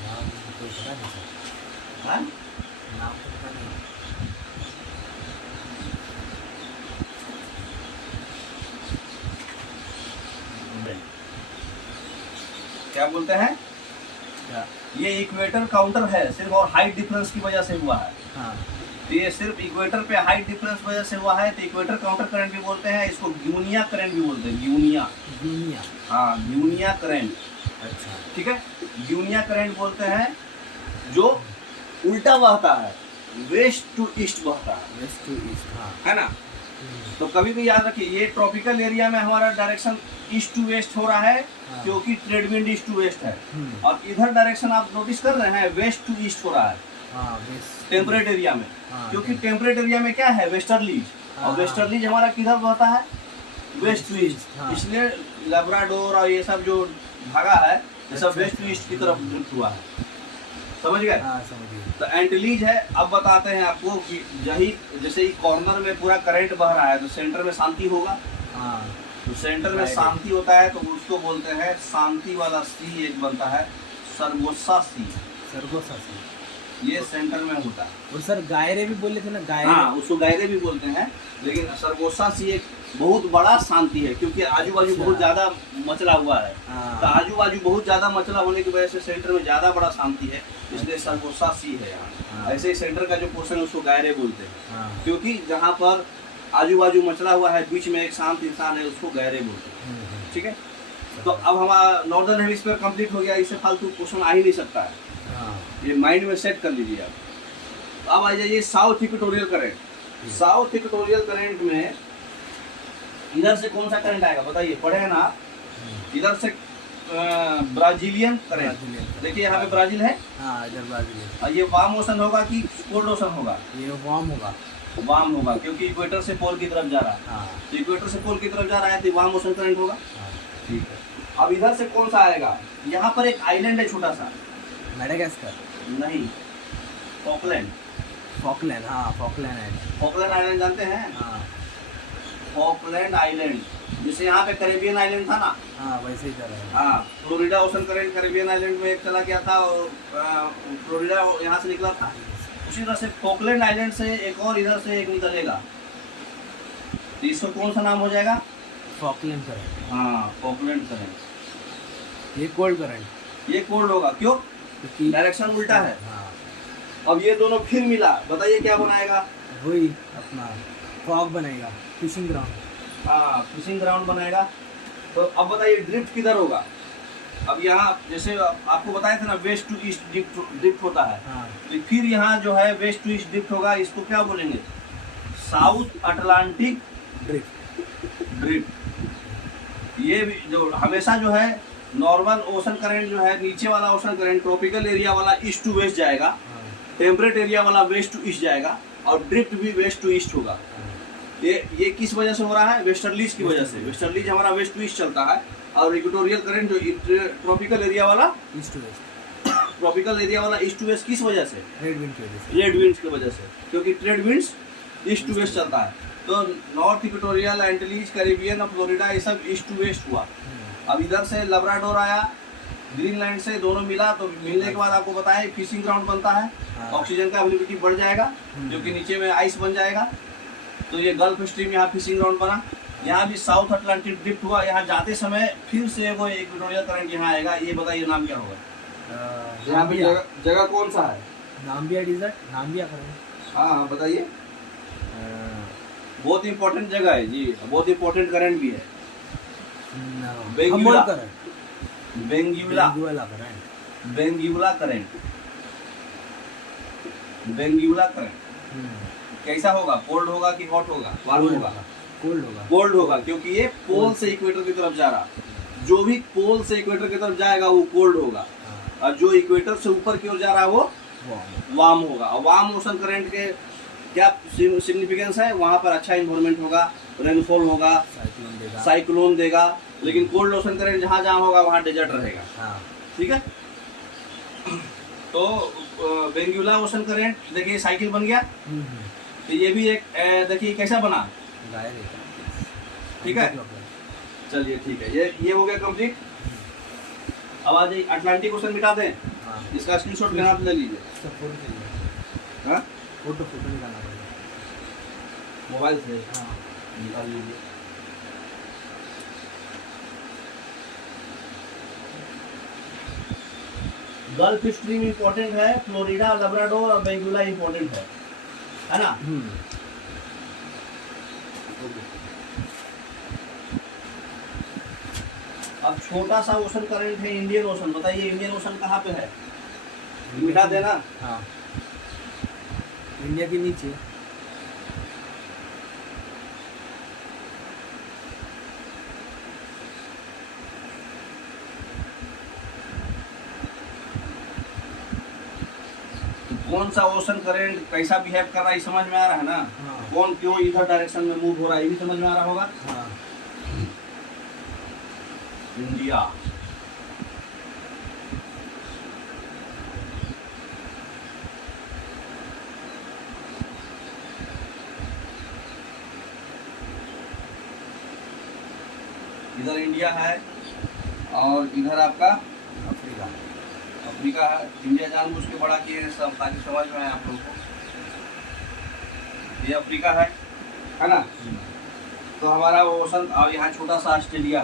नाम तो पता नहीं सर। हाँ? नाम तो पता नहीं। क्या बोलते हैं? क्या? ये इक्वेटर काउंटर है सिर्फ, और हाइट डिफरेंस की वजह से हुआ है। हाँ। तो ये सिर्फ इक्वेटर पे हाइट डिफरेंस वजह से हुआ है, तो इक्वेटर काउंटर करंट भी बोलते हैं, इसको ग्यूनिया करंट भी बोलते हैं। ग्यूनिया, हाँ ग्यूनिया करंट। अच्छा। ठीक है, ग्यूनिया करंट बोलते हैं जो उल्टा बहता है, वेस्ट टू ईस्ट बहता है, वेस्ट टू ईस्ट, हाँ। है ना। तो कभी भी याद रखिए, ये ट्रॉपिकल एरिया में हमारा डायरेक्शन ईस्ट टू वेस्ट हो रहा है, हाँ। क्योंकि trade wind east to west है। और इधर डायरेक्शन आप नोटिस कर रहे हैं, वेस्ट टू ईस्ट हो रहा है, हाँ, वेस्ट टेम्परेट एरिया में। हाँ, क्योंकि टेम्परेट एरिया में क्या है, वेस्टर्लीज, और हाँ, वेस्टर्लीज हमारा किधर बहता है, वेस्ट टू ईस्ट। हाँ। इसलिए लैब्राडोर और ये सब जो भागा है, ये सब वेस्ट टू ईस्ट की तरफ ड्रिफ्ट हुआ है। समझ गए? हाँ, समझ गए। तो एंटिलीज है। अब बताते हैं आपको कि यही जैसे ही कॉर्नर में पूरा करंट बह रहा है, तो सेंटर में शांति होगा। हाँ। तो सेंटर में शांति होता है, तो उसको बोलते हैं शांति वाला सी एक बनता है, सरगोसा सी। सरगोसा सी ये सेंटर में होता है। और सर गायरे भी बोले थे ना, गायरे। हाँ, उसको गायरे भी बोलते हैं, लेकिन सरगोसा सी एक बहुत बड़ा शांति है, क्योंकि आजू बाजू अच्छा। बहुत ज्यादा मचला हुआ है। हाँ। तो आजू बाजू बहुत ज्यादा मचला होने की वजह से सेंटर में ज्यादा बड़ा शांति है, इसलिए सरगोसा सी है यहाँ। हाँ। ऐसे ही सेंटर का जो पोर्शन है उसको गायरे बोलते हैं, हाँ। क्योंकि जहाँ पर आजू बाजू मचला हुआ है, बीच में एक शांत इंसान है, उसको गायरे बोलते हैं। ठीक है, तो अब हमारा नॉर्दर्न हेमिस्फीयर कंप्लीट हो गया, इससे फालतू क्वेश्चन आ ही नहीं सकता है, हाँ। ये माइंड में सेट कर लीजिए आप। अब आ जाइए south equatorial current. South equatorial current में इधर से कौन सा करंट आएगा बताइए, पढ़े हैं ना आप? इधर से ब्राजीलियन करंट, देखिए यहाँ पे ब्राजील है। हाँ, इधर ब्राजील है। और ये वार्म ओशन होगा कि कोल्ड ओशन होगा? ये वार्म होगा। वार्म होगा, क्योंकि इक्वेटर से पोल की तरफ जा रहा है। हाँ। तो इक्वेटर से पोल की तरफ जा रहा है तो वार्म ओशन करंट होगा। हाँ। ठीक है, अब इधर से कौन सा आएगा? यहाँ पर एक आइलैंड है छोटा सा। मेडागास्कर। नहीं, फॉकलैंड। फॉकलैंड, हाँ फॉकलैंड है। फॉकलैंड आइलैंड जानते हैं? हाँ। फॉकलैंड आइलैंड, जैसे यहाँ पे कैरेबियन आइलैंड था ना। हाँ, वैसे ही तरह है। हाँ, Florida ocean current Caribbean island में एक चला गया था और फ्लोरिडा यहाँ से निकला था। उसी तरह से फॉकलैंड आइलैंड से एक और इधर से एक निकलेगा, तो इसका कौन सा नाम हो जाएगा? Falkland current. हाँ, फॉकलैंड करंट। ये कोल्ड करंट। ये कोल्ड होगा, क्यों? क्योंकि डायरेक्शन उल्टा है। हाँ। अब ये दोनों फिर मिला, बताइए क्या बनाएगा? वही अपना फॉग बनेगा, फिशिंग ग्राउंड। हाँ, फिशिंग ग्राउंड बनाएगा। तो अब बताइए ड्रिफ्ट किधर होगा? अब यहाँ जैसे आपको बताया था ना, वेस्ट टू ईस्ट ड्रिफ्ट होता है। हाँ। तो फिर यहाँ जो है वेस्ट टू ईस्ट ड्रिफ्ट होगा, इसको क्या बोलेंगे? South Atlantic drift. ड्रिफ्ट। ये भी जो हमेशा जो है नॉर्मल ओशन करंट जो है, नीचे वाला ओशन करंट ट्रॉपिकल एरिया वाला ईस्ट टू वेस्ट जाएगा, हाँ। टेम्परेट एरिया वाला वेस्ट टू ईस्ट जाएगा, और ड्रिफ्ट भी वेस्ट टू ईस्ट होगा। ये किस वजह से हो रहा है? वेस्टर्लीज की वजह से। वेस्टर्लीज हमारा वेस्ट टू ईस्ट चलता है, और इक्वेटोरियल करंट जो ट्रॉपिकल एरिया वाला east to west. Tropical area वाला ईस्ट टू वेस्ट किस वजह से? ट्रेड विंड की वजह से। ट्रेड विंड्स की वजह से, क्योंकि trade winds east to west चलता है। तो नॉर्थ इक्वेटोरियल, एंटीलीज, कैरिबियन और फ्लोरिडा, ये सब ईस्ट टू वेस्ट हुआ। अब इधर से लब्राडोर आया, ग्रीनलैंड से, दोनों मिला, तो मिलने के बाद आपको बताया फिशिंग ग्राउंड बनता है। हाँ। ऑक्सीजन का अवेलेबिलिटी बढ़ जाएगा, जो कि नीचे में आइस बन जाएगा, तो ये गल्फ स्ट्रीम यहाँ फिशिंग ग्राउंड बना। यहाँ भी साउथ अटलांटिक ड्रिफ्ट हुआ। यहाँ जाते समय फिर से वो इक्वेटोरियल करंट यहाँ आएगा। ये बताइए नाम क्या होगा? यहाँ पे जगह कौन सा है? Namibia desert, Namibia current. हाँ हाँ, बताइए। बहुत इंपॉर्टेंट जगह है जी, बहुत इंपॉर्टेंट करंट भी है। Benguela current. Benguela current. Benguela current. Benguela current कैसा होगा? कोल्ड होगा कि हॉट होगा? वार्म होगा? कोल्ड होगा। कोल्ड होगा, क्योंकि ये पोल से इक्वेटर की तरफ जा रहा। जो भी पोल से इक्वेटर की तरफ जाएगा वो कोल्ड होगा, और जो इक्वेटर से ऊपर की ओर जा रहा है वो वार्म होगा। और वार्म ओशन करंट के क्या सिग्निफिकेंस है? वहाँ पर अच्छा इन्वायरमेंट होगा, रेनफॉल होगा, साइक्लोन देगा। लेकिन कोल्ड ओशन करंट जहाँ जहाँ होगा वहाँ डेजर्ट रहेगा। ठीक है, तो बेंगुला ओशन करंट देखिए साइकिल बन गया। तो ये भी एक देखिए कैसा बना, ठीक है। चलिए ठीक है, ये हो गया कंप्लीट। अब आ जाइए अटलांटिक ओशन मिटा दें। इसका स्क्रीनशॉट लेना तो ले लीजिए। हाँ, फोटो निकालना पड़ेगा मोबाइल से। हाँ, निकाल लीजिए। गल्फ स्ट्रीम इंपॉर्टेंट है, फ्लोरिडा, लब्राडोर और बेंगुला इंपॉर्टेंट है ना? अब छोटा सा ओशन करंट है इंडियन ओशन। बताइए इंडियन ओशन कहाँ पे है? मिटा देना। हाँ, इंडिया के नीचे। कौन सा ओशन करंट कैसा बिहेव कर रहा है समझ में आ रहा है ना? हाँ। कौन क्यों इधर डायरेक्शन में मूव हो रहा है ये भी समझ में आ रहा होगा। हाँ। इंडिया, इधर इंडिया है और इधर आपका अफ्रीका। अफ्रीका है। इंडिया जानबूझ के बड़ा किए सब ताकि समझ में आए आप लोगों को। ये अफ्रीका है ना? तो हमारा वो ओशन, और यहाँ छोटा सा ऑस्ट्रेलिया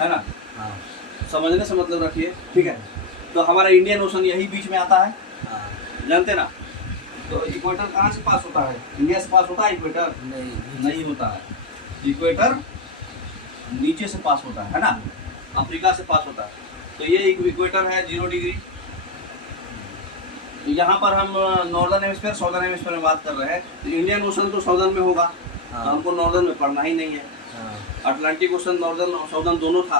है ना। हाँ समझने से मतलब रखिए, ठीक है। तो हमारा इंडियन ओशन यही बीच में आता है, हाँ। जानते ना। तो इक्वेटर कहाँ से पास होता है? इंडिया से पास होता है इक्वेटर? नहीं होता है। इक्वेटर नीचे से पास होता है ना, अफ्रीका से पास होता है। तो ये इक्वेटर है 0 डिग्री। यहाँ पर हम नॉर्दर्न हेमिस्फीयर साउदर्न हेमिस्फीयर में बात कर रहे हैं। तो इंडियन ओशन तो साउदर्न में होगा, हाँ। तो हमको नॉर्दर्न में पढ़ना ही नहीं है। हाँ। अटलांटिक ओशन नॉर्दर्न और साउदर्न दोनों था,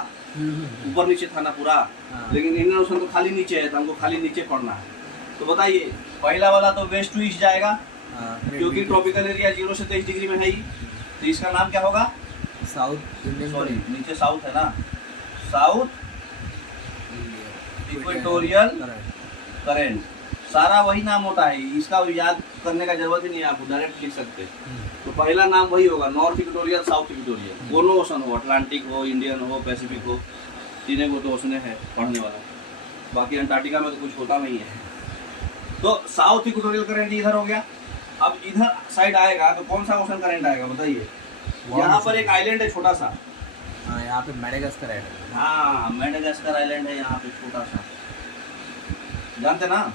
ऊपर नीचे था ना पूरा। हाँ। लेकिन इंडियन ओशन तो खाली नीचे है, तो हमको खाली नीचे पढ़ना है। तो बताइए, पहला वाला तो वेस्ट टू ईस्ट जाएगा, क्योंकि ट्रॉपिकल एरिया 0 से 23 डिग्री में है ही। तो इसका नाम क्या होगा? साउथ इंडियन, सॉरी नीचे साउथ है ना, साउथ इक्वेटोरियल करेंट। सारा वही नाम होता है, इसका याद करने का जरूरत ही नहीं है, आप डायरेक्ट लिख सकते हैं। तो पहला नाम वही होगा, नॉर्थ इक्वेटोरियल साउथ इक्वेटोरियल। दोनों ओशन हो, अटलांटिक हो, इंडियन हो, पैसिफिक हो, तीनों को तो ओशन है पढ़ने वाला। बाकी अंटार्कटिका में तो कुछ होता नहीं है। तो साउथ इक्वेटोरियल करंट इधर हो गया। अब इधर साइड आएगा तो कौन सा ओशन करंट आएगा बताइए? यहाँ पर एक आइलैंड है छोटा सा, हाँ यहाँ पे मेडागास्कर है। हाँ मेडागास्कर आइलैंड है यहाँ पे छोटा सा, जानते ना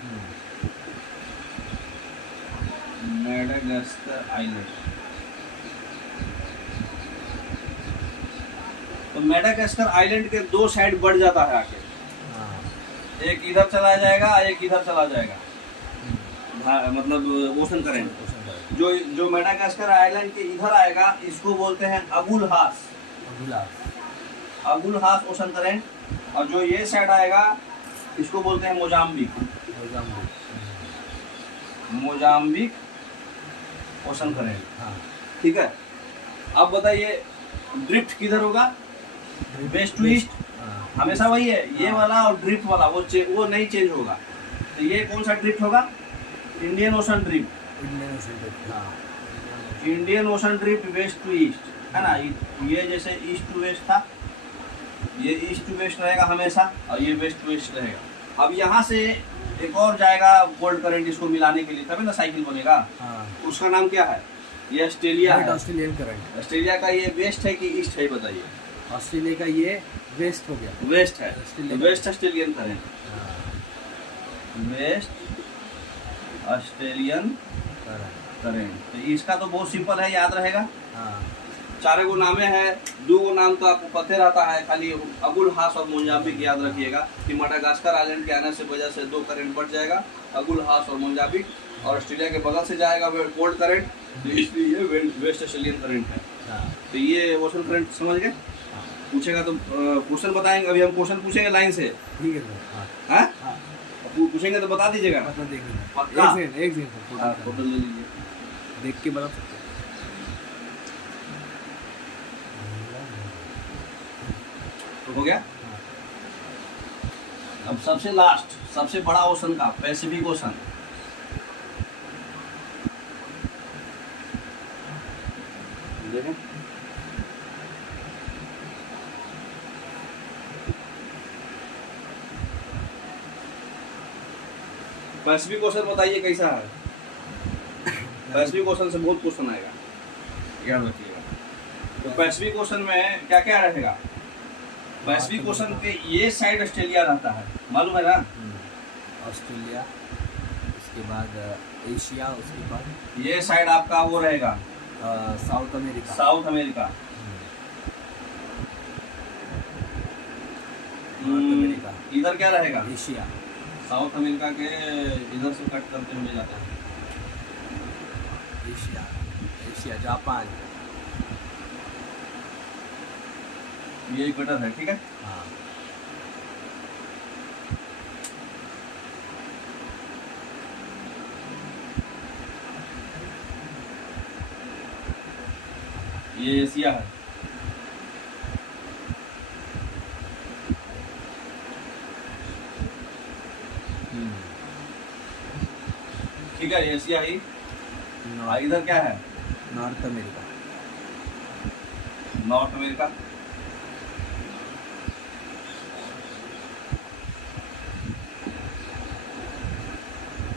मेडागास्कर आइलैंड। तो मेडागास्कर आइलैंड के दो साइड बढ़ जाता है आके, हाँ। एक इधर चला जाएगा, एक इधर चला जाएगा, मतलब ओशन करंट। जो मेडागास्कर आइलैंड के इधर आएगा इसको बोलते हैं अगुलहास, अगुलहास ओशन करंट। और जो ये साइड आएगा इसको बोलते हैं मोजाम्बिक, मोजाम्बिक ओशन करंट। हाँ। ठीक है। अब बताइए ड्रिफ्ट किधर होगा? वेस्ट टू ईस्ट, हमेशा वही है। ये वाला और ड्रिफ्ट वाला वो नहीं चेंज होगा। तो ये कौन सा ड्रिफ्ट होगा? Indian Ocean drift. Indian Ocean drift west to east है ना। ये जैसे ईस्ट टू वेस्ट था, ये ईस्ट टू वेस्ट रहेगा हमेशा, और ये वेस्ट टू वेस्ट रहेगा। अब यहाँ से एक और जाएगा कोल्ड करंट इसको मिलाने के लिए, तभी ना साइकिल बनेगा। हाँ। उसका नाम क्या है? ये ऑस्ट्रेलिया है। Australian current. ऑस्ट्रेलिया का ये वेस्ट है कि ईस्ट है बताइए? ऑस्ट्रेलिया का ये वेस्ट हो गया, वेस्ट है। ऑस्ट्रेलिया वेस्ट ऑस्ट्रेलियन करंट, हाँ। Waste Australian current. करंट। तो इसका तो बहुत सिंपल है, याद रहेगा। हाँ। 4 गो नामे है, 2 गो नाम तो आपको पते रहता है, खाली अगुलहास और मोजाम्बिक याद रखिएगा कि मेडागास्कर आइलैंड के आने से वजह से 2 करंट बढ़ जाएगा, अगुलहास और मोजाम्बिक। और ऑस्ट्रेलिया के बगल से जाएगा कोल्ड करंट, इसलिए ये वेस्ट ऑस्ट्रेलियन करंट है। हाँ। तो ये ओशन करंट समझ गए। पूछेगा तो क्वेश्चन बताएंगे, अभी हम क्वेश्चन पूछेंगे लाइन से, ठीक है सर। हाँ। हाँ? हाँ। पूछेंगे तो बता दीजिएगा। बता देंगे। पक्का? एक सेकंड सर, हाँ, फोटो ले लीजिए, देख के बता सकते हैं। तो हो गया। हाँ। अब सबसे लास्ट, सबसे बड़ा ओशन का पैसिफिक ओशन। देखें, पैसिफिक ओशन बताइए कैसा है? पैसिफिक ओशन से बहुत क्वेश्चन आएगा, याद रखिएगा। तो पैसिफिक ओशन में क्या क्या रहेगा? पैसिफिक ओशन के ये साइड ऑस्ट्रेलिया रहता है, मालूम है ना? ऑस्ट्रेलिया, उसके बाद एशिया, उसके बाद ये साइड आपका वो रहेगा south America. South America. North America. इधर क्या रहेगा? एशिया। साउथ अमेरिका के इधर से कट करते हुए जाता है एशिया, एशिया, जापान। ये इक्वेटर है, ठीक है। हाँ। ये एशिया है। ठीक है, ये एशिया ही। इधर क्या है? North America. North America.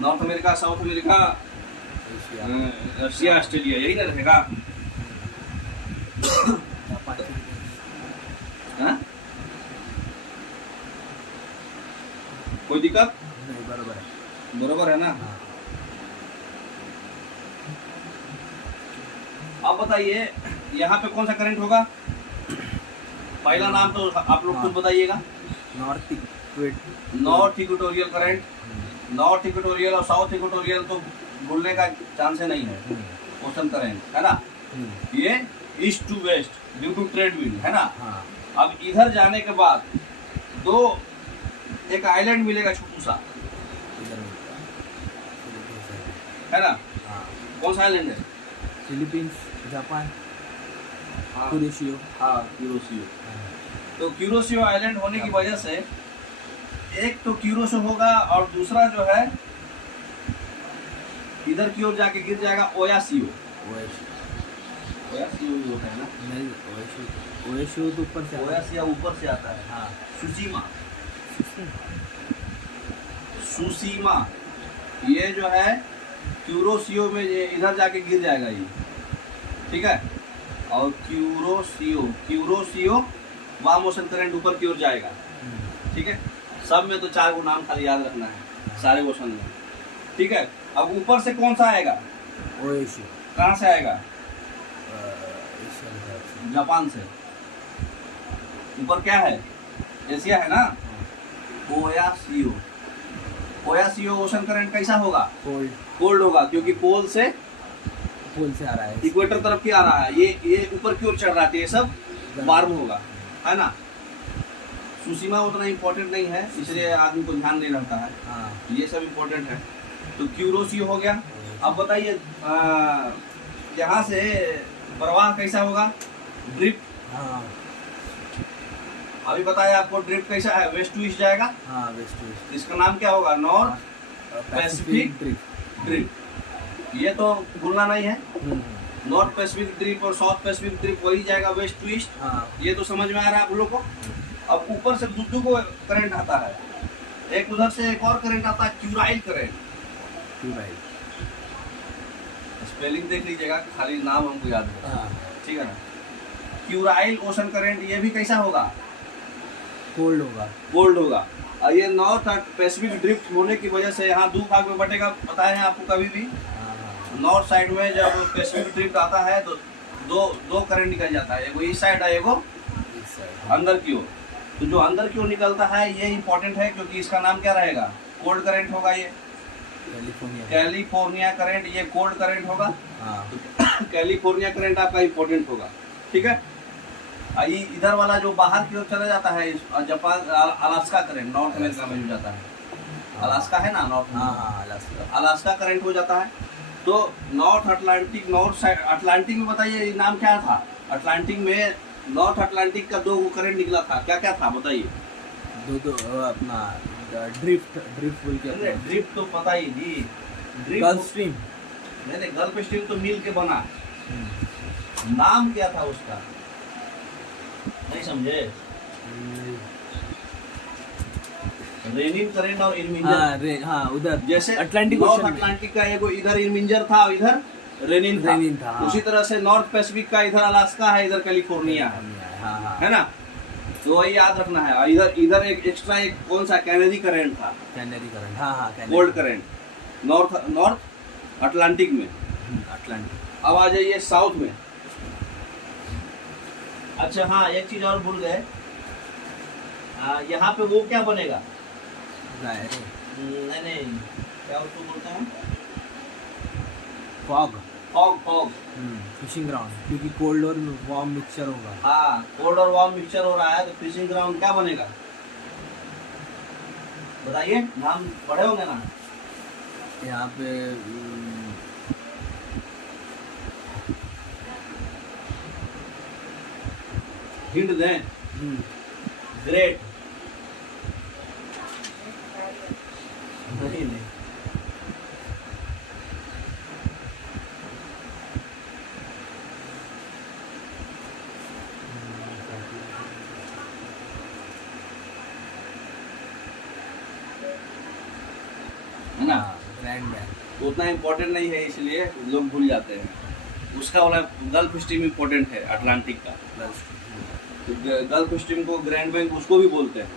North America, south America, Asia, Russia Australia यही ना रहेगा। जापान, हाँ? कोई दिक्कत? नहीं, बरोबर है। बरोबर है ना। हाँ, अब बताइए यहाँ पे कौन सा करंट होगा? पहला नाम तो आप लोग खुद बताइएगा। North north equatorial current. North equatorial और साउथ इक्वेटोरियल तो भूलने का चांस ही नहीं है। ओशन करंट है ना, ये east to west due to trade wind है ना। हाँ, अब इधर जाने के बाद दो एक आइलैंड मिलेगा छोटू सा, इधर मिलता है, फिलीपींस है। है ना। हाँ, कौन सा आइलैंड है? फिलीपींस, जापान, हाँ, कुरेशियो। हाँ, क्यूरोसियो। तो क्यूरोसियो आइलैंड होने की वजह से एक तो क्यूरोसियो होगा और दूसरा जो है इधर की ओर जाके गिर जाएगा ओयासियो। ओयासियो ही होता है ना। नहीं, ओएशियो तो ऊपर से आता है। ओयासिया ऊपर से आता है। हाँ, सुसीमा, सुसीमा ये जो है क्यूरोसियो में ये इधर जाके गिर जाएगा ये, ठीक है। और क्यूरोसियो वाम ओशन करंट ऊपर की ओर जाएगा, ठीक है। सब में तो 4 गो नाम खाली याद रखना है सारे ओशन में, ठीक है। अब ऊपर से कौन सा आएगा? ओएशियो, कहाँ से आएगा? एशिया की तरफ से। जापान से। ऊपर क्या है? एशिया है ना। ओयासियो, ओयासियो ओशन करंट कैसा होगा? कोल्ड, कोल्ड होगा, क्योंकि पोल से पोल से आ रहा है। इक्वेटर तरफ की आ रहा है। ये ऊपर की ओर चढ़ रहा है, ये सब वार्म होगा, है ना। सुसीमा उतना इम्पोर्टेंट नहीं है, इसलिए आदमी को ध्यान नहीं रहता है। हाँ, ये सब इम्पोर्टेंट है। तो क्यूरोसियो हो गया। अब बताइए यहाँ से प्रवाह कैसा होगा? ड्रिफ्ट। हाँ, अभी बताया आपको ड्रिफ्ट कैसा है, वेस्ट टू ईस्ट जाएगा। हाँ, वेस्ट ईस्ट, इसका नाम क्या होगा? North Pacific drift. ड्रिफ्ट। ये तो भूलना नहीं है। नॉर्थ पैसिफिक ड्रिफ्ट और साउथ पैसिफिक ड्रिफ्ट वही जाएगा वेस्ट टू ईस्ट। हाँ, ये तो समझ में आ रहा है आप लोग को। अब ऊपर से दूसरे को करंट आता है, एक उधर से एक और करंट आता है, क्यूराइल करंट। राइट। स्पेलिंग देख लीजिएगा, खाली नाम हमको याद है, हाँ, ठीक है ना। क्यूराइल ओशन करंट, ये भी कैसा होगा? कोल्ड होगा। कोल्ड होगा। और ये नॉर्थ पैसिफिक ड्रिफ्ट होने की वजह से यहाँ 2 भाग में बटेगा, पता है आपको कभी भी। हाँ, नॉर्थ साइड में जब पैसिफिक ड्रिफ्ट आता है तो दो करंट निकल जाता है, एगो इस साइड है, एगो इस साइड। अंदर की ओर। तो जो अंदर की ओर निकलता है ये इंपॉर्टेंट है, क्योंकि इसका नाम क्या रहेगा? कोल्ड करंट होगा। ये कैलिफोर्निया करंट, ये कोल्ड करंट होगा। हाँ, कैलिफोर्निया करंट आपका इंपॉर्टेंट होगा, ठीक है। ये इधर वाला जो बाहर की ओर चला जाता है, Japan Alaska current, north America में जो जाता है, अलास्का है ना नॉर्थ में। हाँ, हाँ, अलास्का। अलास्का करंट हो जाता है। तो north Atlantic, north side Atlantic में बताइए नाम क्या था? अटलांटिक में नॉर्थ अटलांटिक का 2 करंट निकला था, क्या क्या था बताइए? दो अपना ड्रिफ्ट बोल के अपना। ड्रिफ्ट तो पता ही जी, गल्फ स्ट्रीम। नहीं, गल्फ स्ट्रीम तो मिल के बना। नाम क्या था उसका? नहीं समझे? रेनिन करंट और इरमिंजर। हाँ, उधर जैसे अटलांटिक नॉर्थ ओशन में। अटलांटिक का एगो इधर इरमिंजर था और इधर रेनिन था। हाँ। उसी तरह से नॉर्थ पैसिफिक का इधर अलास्का है, इधर कैलिफोर्निया है, हाँ, हाँ, है ना। तो वही याद रखना है। और इधर एक एक्स्ट्रा एक कौन सा कैनेडी करंट था, कैनेडी करंट। हाँ, हाँ, कोल्ड करंट, नॉर्थ अटलांटिक में। अटलांटिक। अब आ जाइए साउथ में। अच्छा हाँ, एक चीज और भूल गए, यहाँ पे वो क्या बनेगा? नहीं, क्या उसको बोलते हैं? फॉग। फॉग। फिशिंग ग्राउंड, क्योंकि कोल्ड और वार्म मिक्सचर होगा। हाँ, कोल्ड और वार्म मिक्सचर हो रहा है, तो फिशिंग ग्राउंड क्या बनेगा? बताइए, नाम पढ़े होंगे ना। यहाँ पे हिंट दें? ग्रेट। नहीं। है ना। Grand bank. उतना इम्पोर्टेंट नहीं है, इसलिए लोग भूल जाते हैं। उसका वाला गल्फ स्ट्रीम इम्पोर्टेंट है अटलांटिक का। तो गल्फ स्ट्रीम को ग्रैंड बैंक उसको भी बोलते हैं।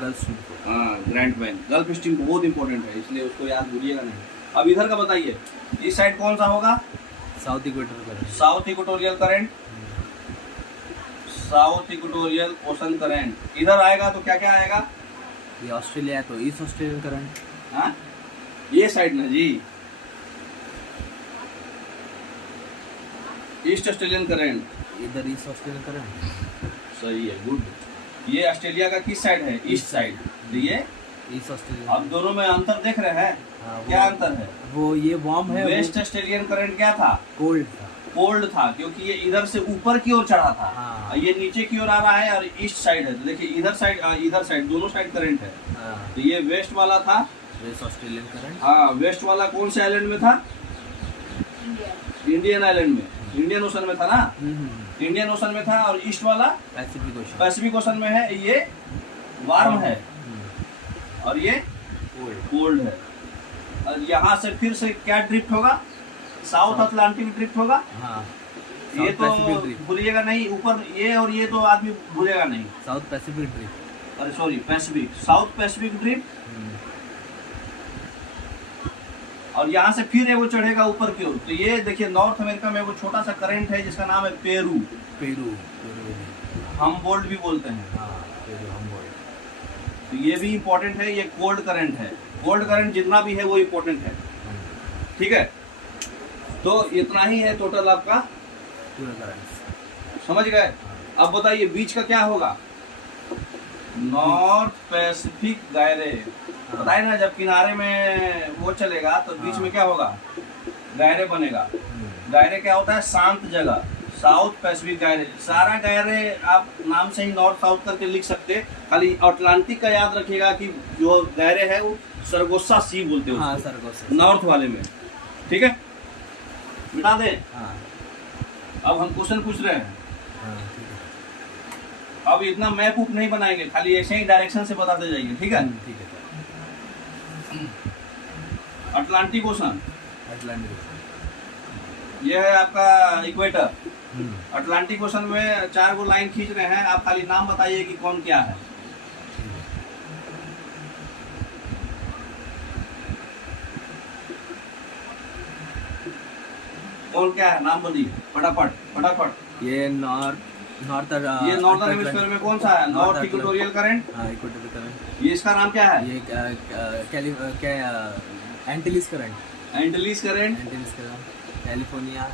गल्फ स्ट्रीम को, हाँ, ग्रैंड बैंक गल्फ स्ट्रीम बहुत इंपॉर्टेंट है, इसलिए उसको याद भूलिएगा नहीं। अब इधर का बताइए, इस साइड कौन सा होगा? South equator current. South equatorial current, south equatorial ocean current. इधर आएगा तो क्या क्या आएगा? ये ऑस्ट्रेलिया है तो ईस्ट ऑस्ट्रेलियन करंट। हाँ, ये साइड ना जी, ईस्ट ऑस्ट्रेलियन करंट। इधर ईस्ट ऑस्ट्रेलियन करंट। सही है, गुड। ये ऑस्ट्रेलिया का किस साइड है? East side. ये ईस्ट ऑस्ट्रेलियन। अब दोनों में अंतर देख रहे हैं? हाँ, क्या अंतर है? वो ये वार्म है, वेस्ट ऑस्ट्रेलियन करंट क्या था? कोल्ड था। कोल्ड था, क्योंकि ये इधर से ऊपर की ओर चढ़ा था। हाँ। और ये नीचे की ओर आ रहा है, और ईस्ट साइड है। तो देखिए इधर साइड दोनों साइड करंट है। हाँ, तो ये वेस्ट वाला था। Waste Australian current. हाँ, वेस्ट वाला कौन से आइलैंड में था? इंडियन आइलैंड में, इंडियन ओशन में था ना। इंडियन ओशन में था। और ईस्ट वाला पैसिफिक ओशन। पैसिफिक ओशन में है। ये वार्म है और ये कोल्ड है। और यहाँ से फिर से क्या ड्रिफ्ट होगा? साउथ अटलांटिक ड्रिफ्ट होगा। हाँ, ये तो भूलिएगा नहीं, ऊपर ये और ये तो आदमी भूलेगा नहीं। South Pacific drift. अरे sorry, Pacific, south Pacific drift. और यहाँ से फिर वो चढ़ेगा ऊपर की ओर। तो ये देखिए नॉर्थ अमेरिका में वो छोटा सा करंट है जिसका नाम है पेरू। पेरू हमबोल्ट भी बोलते हैं। हाँ, पेरू हमबोल्ट। तो ये भी इम्पोर्टेंट है। ये कोल्ड करंट है। कोल्ड करंट जितना भी है वो इम्पोर्टेंट है। ठीक है, तो इतना ही है टोटल आपका पूरा करंट। समझ गए? अब बताइए बीच का क्या होगा? नॉर्थ पैसिफिक दायरे। बताए ना, जब किनारे में वो चलेगा तो बीच में क्या होगा? दायरे बनेगा। दायरे क्या होता है? शांत जगह। साउथ पैसिफिक दायरे, सारा दायरे आप नाम से ही नॉर्थ साउथ करके लिख सकते। खाली अटलांटिक का याद रखिएगा कि जो दायरे है वो सरगोसा सी बोलते हैं। हाँ, सरगोसा नॉर्थ वाले में। ठीक है, मिटा दे। हाँ, अब हम क्वेश्चन पूछ रहे हैं। हाँ, ठीक है। अब इतना मैप उप नहीं बनाएंगे, खाली ऐसे ही डायरेक्शन से बताते जाइए। ठीक है? ठीक है। Atlantic ocean, Atlantic. ये है आपका इक्वेटर। अटलांटिक ओशन में 4 गो लाइन खींच रहे हैं। आप खाली नाम बताइए कि कौन क्या है। कौन क्या है, नाम बोलिए फटाफट फटाफट। ये नॉर्थ ये नॉर्दर्न हेमिस्फीयर में कौन सा है? North equatorial current. हाँ, इक्वेटोरियल करंट। ये इसका नाम क्या है? ये क्या Antilles current. Antilles current. Antilles current. California.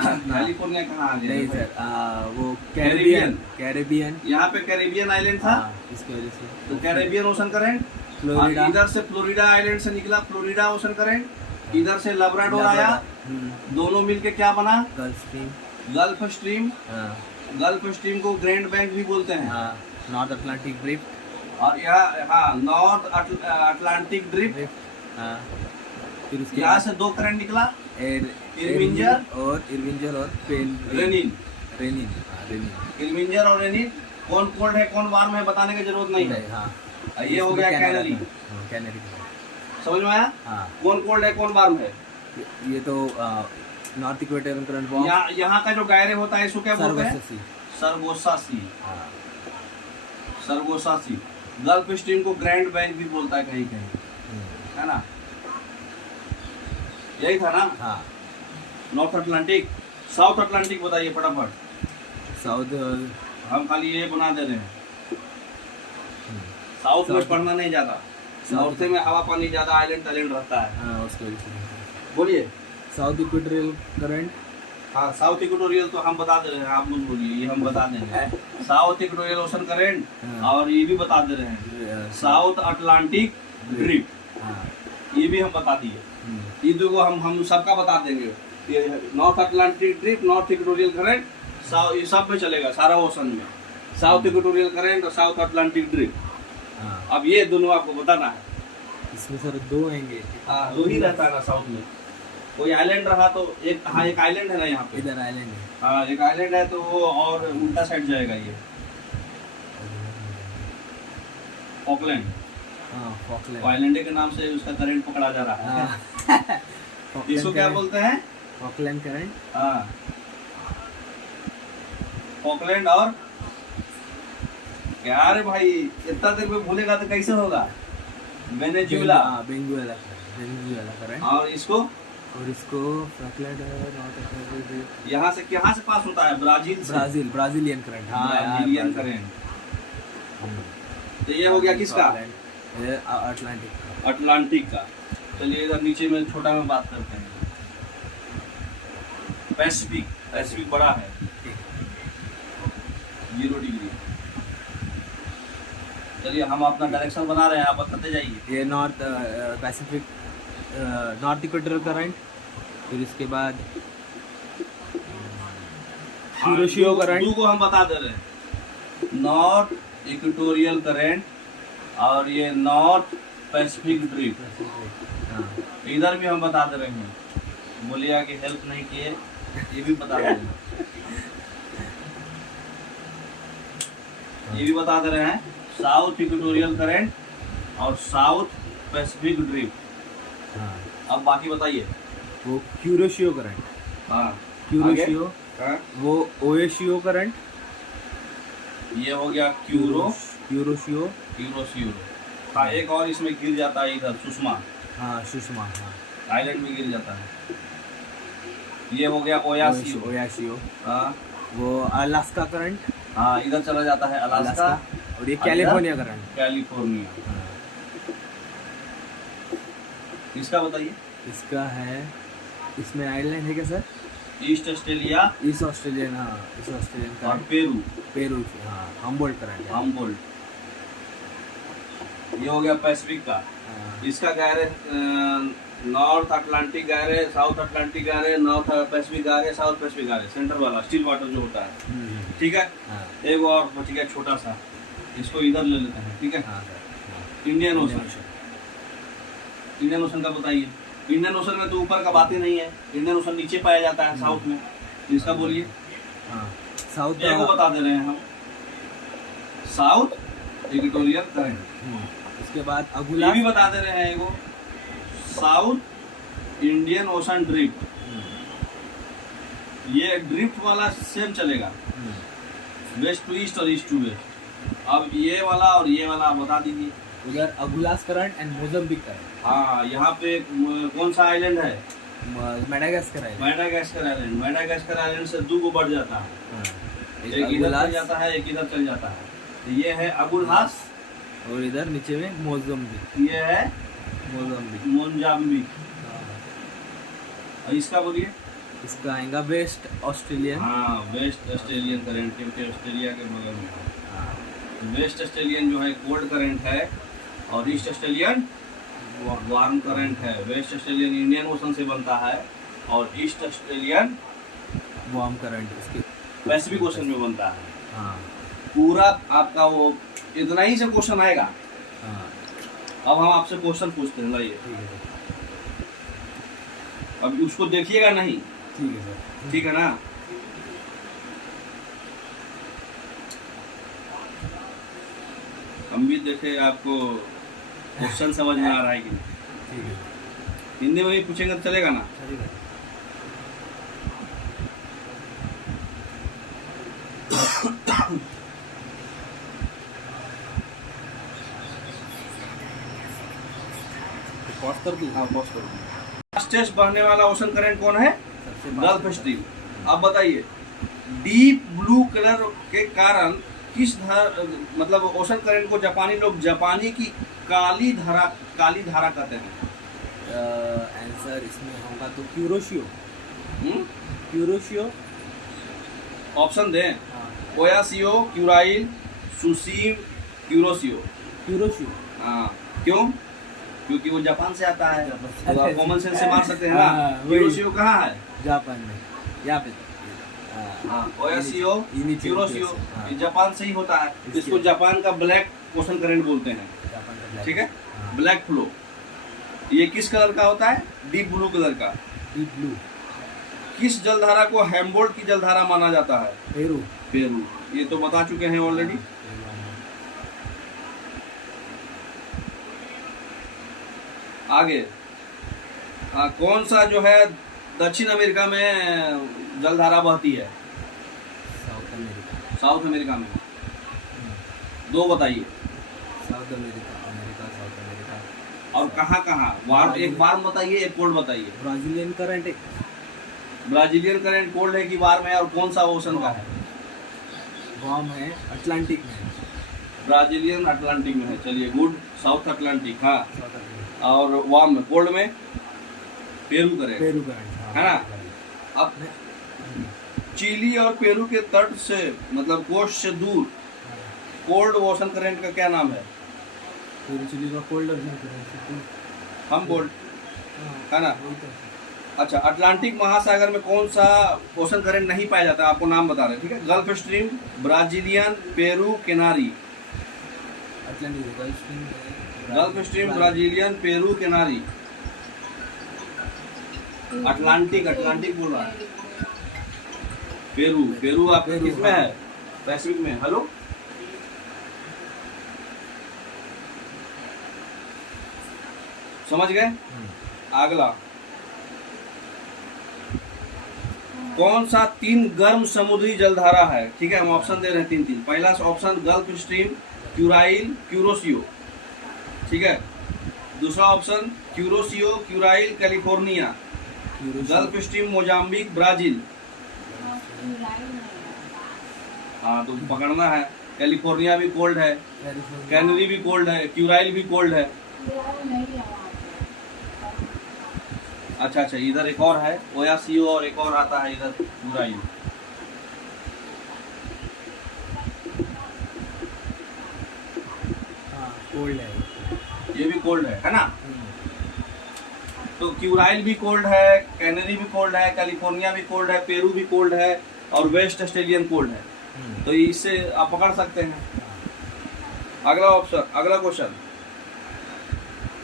California कहाँ आ गया? नहीं सर, वो कैरेबियन। कैरेबियन। यहाँ पे कैरेबियन आइलैंड था। इसकी वजह से तो कैरेबियन ओशन करंट। फ्लोरिडा। इधर से फ्लोरिडा आइलैंड से निकला फ्लोरिडा ओशन करंट। इधर से लब्राडोर आया। दोनों मिलके क्या बना? Gulf stream. Gulf stream. हाँ, गल्फ स्ट्रीम को ग्रैंड बैंक भी बोलते हैं। हाँ, नॉर्थ अटलांटिक ड्रिफ्ट। और यहाँ, हाँ, नॉर्थ अटलांटिक ड्रिफ्ट। हाँ, फिर उसके यहाँ से 2 करंट निकला, इरविंजर और रेनिन। रेनिन। इरविंजर और रेनिन। कौन कोल्ड है कौन वार्म है बताने की जरूरत नहीं है। हाँ, ये हो गया कैनरी। कैनरी। समझ में आया? हाँ, कौन कोल्ड है कौन वार्म है? ये तो नॉर्थ इक्वेटोरियल करंट वार्म। यहाँ का जो दायरे होता है इसको क्या बोलते हैं? सरगोसा सी। सरगोसा सी। गल्फ स्ट्रीम को ग्रैंड बैंक भी बोलता है कहीं कहीं, है ना? यही था ना? हाँ। North Atlantic. साउथ अटलांटिक बताइए फटाफट। साउथ हम खाली ये बना दे रहे हैं। साउथ में पढ़ना नहीं ज्यादा। नॉर्थ में हवा पानी ज्यादा आइलैंड टैलेंट रहता है। हाँ, उसकी वजह से। बोलिए। South equatorial current. हाँ, साउथ इक्वेटोरियल तो हम बता दे रहे हैं, आप मत बोलिए, ये हम बता देंगे। South equatorial ocean current. हाँ। और ये भी बता दे रहे हैं साउथ अटलांटिक ड्रिफ्ट। हाँ। ये भी हम बता दिए। ये दो को हम सबका बता देंगे। ये north Atlantic drift, north equatorial current, ये सब में चलेगा सारा ओशन में। साउथ इक्वेटोरियल करंट और साउथ अटलांटिक ड्रिफ्ट। हाँ। अब ये दोनों आपको बताना है। इसमें सर 2 आएंगे। हाँ, 2 ही रहता है ना साउथ में। कोई आइलैंड रहा तो एक, हाँ, एक आइलैंड है ना यहाँ पे। इधर आइलैंड है। हाँ, एक आइलैंड है तो वो और उल्टा साइड जाएगा ये फॉकलैंड। हाँ, फॉकलैंड। आइलैंड के नाम से उसका करंट पकड़ा जा रहा है। हाँ। इसको क्या बोलते हैं? Falkland current. हाँ, फॉकलैंड और क्या रे भाई, इतना देर में भूलेगा तो कैसे होगा? वेनेजुएला। Venezuela current. और इसको, और इसको फॉकलैंड यहाँ से पास होता है? ब्राजील से। Brazilian current. हाँ, ब्राजीलियन करंट। तो ये हो गया किसका? अटलांटिक का। चलिए इधर नीचे में छोटा में बात करते हैं। पैसिफिक बड़ा है, 0 डिग्री। चलिए हम अपना डायरेक्शन बना रहे हैं, आप बताते जाइए। ये north Pacific, north equatorial current. फिर इसके बाद कुरोशियो करंट। दो को हम बता दे रहे हैं, नॉर्थ इक्वेटोरियल करंट और ये नॉर्थ पैसिफिक ड्रिफ्ट। हाँ, इधर भी हम बता दे रहे हैं, बोलिए कि हेल्प नहीं किए, ये भी बता दे रहे हैं। ये भी बता दे रहे हैं, साउथ इक्वेटोरियल करंट और साउथ पैसिफिक ड्रिफ्ट। हाँ। अब बाकी बताइए। वो क्यूरोशियो करंट। हाँ, क्यूरोशियो। हाँ? वो ओएशियो करंट। ये हो गया क्यूरोशियो। हाँ, एक और इसमें गिर जाता है इधर, सुषमा। हाँ, सुषमा। हाँ, आइलैंड में गिर जाता है। ये हो गया ओयासियो। हाँ, वो अलास्का करंट। हाँ, इधर चला जाता है अलास्का। और ये कैलिफोर्निया करंट। कैलिफोर्निया। इसका बताइए। इसका है, इसमें आइलैंड है क्या sir? East Australia. East Australian. हाँ, ईस्ट ऑस्ट्रेलियन और करंट। पेरू। हाँ, हम्बोल्ट करंट। हम्बोल्ट। ये हो गया पैसिफिक का। हाँ। इसका कह रहे नॉर्थ अटलांटिक कह रहे, साउथ अटलांटिक कह रहे, नॉर्थ पैसिफिक कह रहे, साउथ पैसिफिक कह रहे, सेंटर वाला स्टिल वाटर जो होता है। ठीक है। हाँ। एक और बच गया छोटा सा, इसको इधर ले लेते हैं। ठीक है। हाँ, इंडियन ओशन। इंडियन ओशन का बताइए। इंडियन ओशन में तो ऊपर का बात ही नहीं है, इंडियन ओशन नीचे पाया जाता है साउथ में। इसका बोलिए। हाँ, साउथ को बता दे रहे हैं हम, साउथ इक्वेटोरियल करंट। उसके बाद ये अगुला भी बता दे रहे हैं एगो, साउथ इंडियन ओशन ड्रिफ्ट। ये ड्रिफ्ट वाला सेम चलेगा, वेस्ट टू ईस्ट और ईस्ट टू वेस्ट। अब ये वाला और ये वाला आप बता दीजिए। उधर अगुलास करंट एंड मोजाम्बिक करंट। हाँ, यहाँ पे कौन सा आइलैंड है? Madagascar island. मेडागास्कर आइलैंड से 2 को बढ़ जाता है। एक इधर चल जाता है, एक इधर चल जाता है। तो ये है अगुलास और इधर नीचे में मोजाम्बिक। ये है मोजाम्बिक। और इसका बोलिए। इसका आएगा वेस्ट ऑस्ट्रेलियन। हाँ, वेस्ट ऑस्ट्रेलियन करंट, क्योंकि ऑस्ट्रेलिया के बगल में है। वेस्ट ऑस्ट्रेलियन जो है कोल्ड करंट है और ईस्ट ऑस्ट्रेलियन वार्म करंट है। वेस्ट ऑस्ट्रेलियन इंडियन ओशन से बनता है और ईस्ट ऑस्ट्रेलियन वार्म करंट इसके पैसिफिक ओशन में बनता है। हाँ। पूरा आपका वो इतना ही से क्वेश्चन आएगा। हाँ। अब हम आपसे क्वेश्चन पूछते हैं, लाइए। ठीक है। अब उसको देखिएगा नहीं, ठीक है सर। ठीक है ना? हम भी देखे आपको क्वेश्चन समझ में आ रहा है कि नहीं। ठीक है। हिंदी में भी पूछेंगे तो चलेगा ना? ठीक है। पॉज कर दूं? हाँ, पॉज करो। फास्टेस्ट बहने वाला ओशन करंट कौन है? Gulf stream. अब बताइए, डीप ब्लू कलर के कारण किस मतलब ओशन करंट को जापानी लोग जापानी की काली धारा कहते हैं। आंसर इसमें होगा तो क्यूरोशियो। ऑप्शन दें? हाँ। ओयासियो, क्यूराइल, सुशीम, क्यूरोसियो। हाँ, क्यों? क्योंकि वो जापान से आता है, तो आप कॉमन सेंस से मार सकते हैं ना। क्यूरोसियो कहाँ है? जापान में, यहाँ पे। हाँ, ओयासियो, क्यूरोसियो, हाँ। ये जापान से ही होता है। इसको जापान का ब्लैक ओशन करंट बोलते हैं। ठीक है। Black flow. ये किस कलर का होता है? डीप ब्लू कलर का। Deep blue. किस जलधारा को हेम्बोल्ट की जलधारा माना जाता है? पेरू। ये तो बता चुके हैं ऑलरेडी। आगे कौन सा जो है दक्षिण अमेरिका में जलधारा बहती है? South America. साउथ अमेरिका में। दो बताइए। South America, America, south America. और कहाँ कहाँ? वार एक वार्म बताइए, एक कोल्ड बताइए। ब्राजीलियन करंट है। ब्राजीलियन करंट कोल्ड है कि वार्म है? और कौन सा ओशन का है? वार्म है, अटलांटिक में है। ब्राजीलियन अटलांटिक में है, चलिए गुड। साउथ अटलांटिक, हाँ। South America. और वार्म में, कोल्ड में पेरू करंट, पेरू करंट, है ना? अब चिली और पेरू के तट से मतलब कोस्ट से दूर कोल्ड ओशन करंट का क्या नाम है? पेरू चिली का कोल्ड ओशन करंट, हम बोल्ड, है ना? अच्छा, अटलांटिक महासागर में कौन सा ओशन करंट नहीं पाया जाता? आपको नाम बता रहे, ठीक है? Gulf stream, Brazilian, Peru, Canary. Atlantic, gulf stream, Brazilian, Peru, Canary. Atlantic, Atlantic बोल रहा है। पेरू, पेरू आपके पेरू, किसमें हाँ। है? पैसिफिक में। हेलो, समझ गए? अगला, कौन सा 3 गर्म समुद्री जलधारा है? ठीक है, हम ऑप्शन दे रहे हैं 3। पहला option Gulf Stream, Kurile, Kuroshio, ठीक है? दूसरा option Kuroshio, Kurile, California. Gulf Stream, Mozambique, Brazil. हाँ, तो पकड़ना है। कैलिफोर्निया भी कोल्ड है, कैनरी भी कोल्ड है, क्यूराइल भी कोल्ड है। अच्छा अच्छा, इधर एक और है ओयासियो, और एक और आता है इधर क्यूराइल। कोल्ड है, ये भी कोल्ड है ना? तो क्यूराइल भी कोल्ड है, कैनरी भी कोल्ड है, कैलिफोर्निया भी कोल्ड है, पेरू भी कोल्ड है, और वेस्ट ऑस्ट्रेलियन कोल्ड है। तो इससे आप पकड़ सकते हैं। अगला ऑप्शन, अगला क्वेश्चन,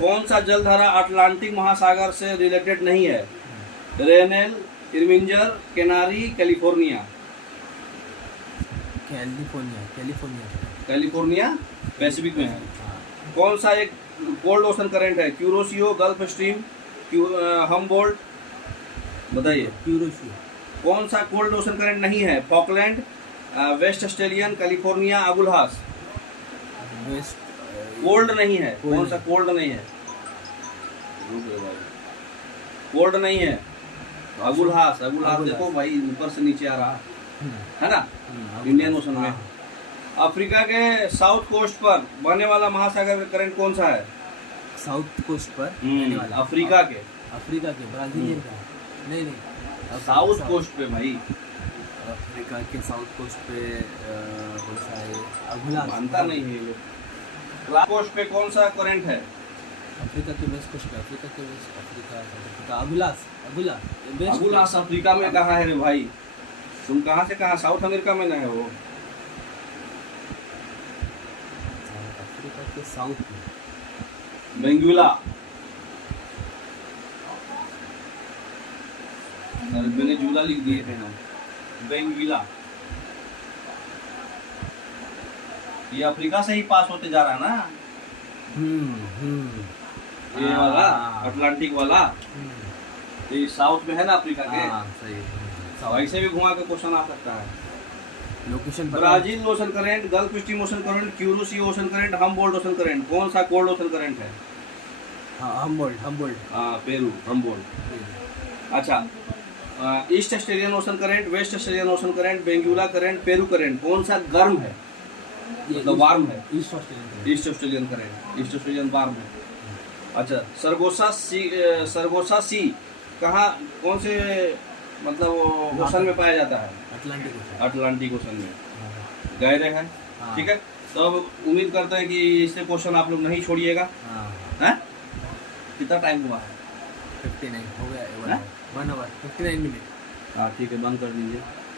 कौन सा जलधारा अटलांटिक महासागर से रिलेटेड नहीं है? Rennell, Irminger, Canary, California. California, California, California Pacific में है। कौन सा एक कोल्ड ओशन करंट है? क्यूरोसियो, गल्फ स्ट्रीम, हमबोल्ट, बताइए। क्यूरोसियो। कौन सा कोल्ड ओशन करंट नहीं है? Falkland, west Australian, California, Agulhas. West cold नहीं है। कौन सा कोल्ड नहीं है? कोल्ड नहीं है, अगुलहास। अगुलहास देखो भाई, ऊपर से नीचे आ रहा है ना, इंडियन ओशन में। अफ्रीका के साउथ कोस्ट पर बहने वाला महासागर का करंट कौन सा है? साउथ कोस्ट पर बहने वाला। अफ्रीका के, अफ्रीका के, ब्राजीलियन का नहीं, साउथ कोस्ट पे भाई। अफ्रीका के साउथ कोस्ट पे कौन सा है? अगुला मानता नहीं है ये। क्लास कोस्ट पे कौन सा करंट है? अफ्रीका के वेस्ट कोस्ट पे, अफ्रीका के वेस्ट, अफ्रीका अगुलास, अगुला वेस्ट। अगुलास अफ्रीका में कहाँ है रे भाई? तुम कहाँ से कहाँ? साउथ अमेरिका में ना है वो? अफ्रीका के साउथ में बेंगुला। मैंने जूला लिख दिए थे हम, बेंगुला। ये अफ्रीका से ही पास होते जा रहा है ना, ये वाला अटलांटिक वाला। ये साउथ में है ना अफ्रीका के। सही। ऐसे भी घुमा के क्वेश्चन आ सकता है। Location Brazil ocean current, gulf stream ocean current, Kuroshio ocean current, Humboldt ocean current. कौन सा कोल्ड ओशन करंट है? हमबोल्ट। हाँ, पेरू, हमबोल्ट। अच्छा, east Australian ocean current, waste Australian ocean current, Benguela current, Peru current. कौन सा गर्म है, मतलब वार्म है? East Australian current, east Australian warm है। अच्छा, सरगोसा सी कहाँ, कौन से मतलब ओशन में पाया जाता है? अटलांटिक ओशन में। गहरे है, ठीक है। तो अब उम्मीद करते हैं कि इससे क्वेश्चन आप लोग नहीं छोड़िएगा। हैं? कितना टाइम हुआ है? 59 हो गया, 1 आवर 59 मिनट। हाँ ठीक है, बंद कर दीजिए।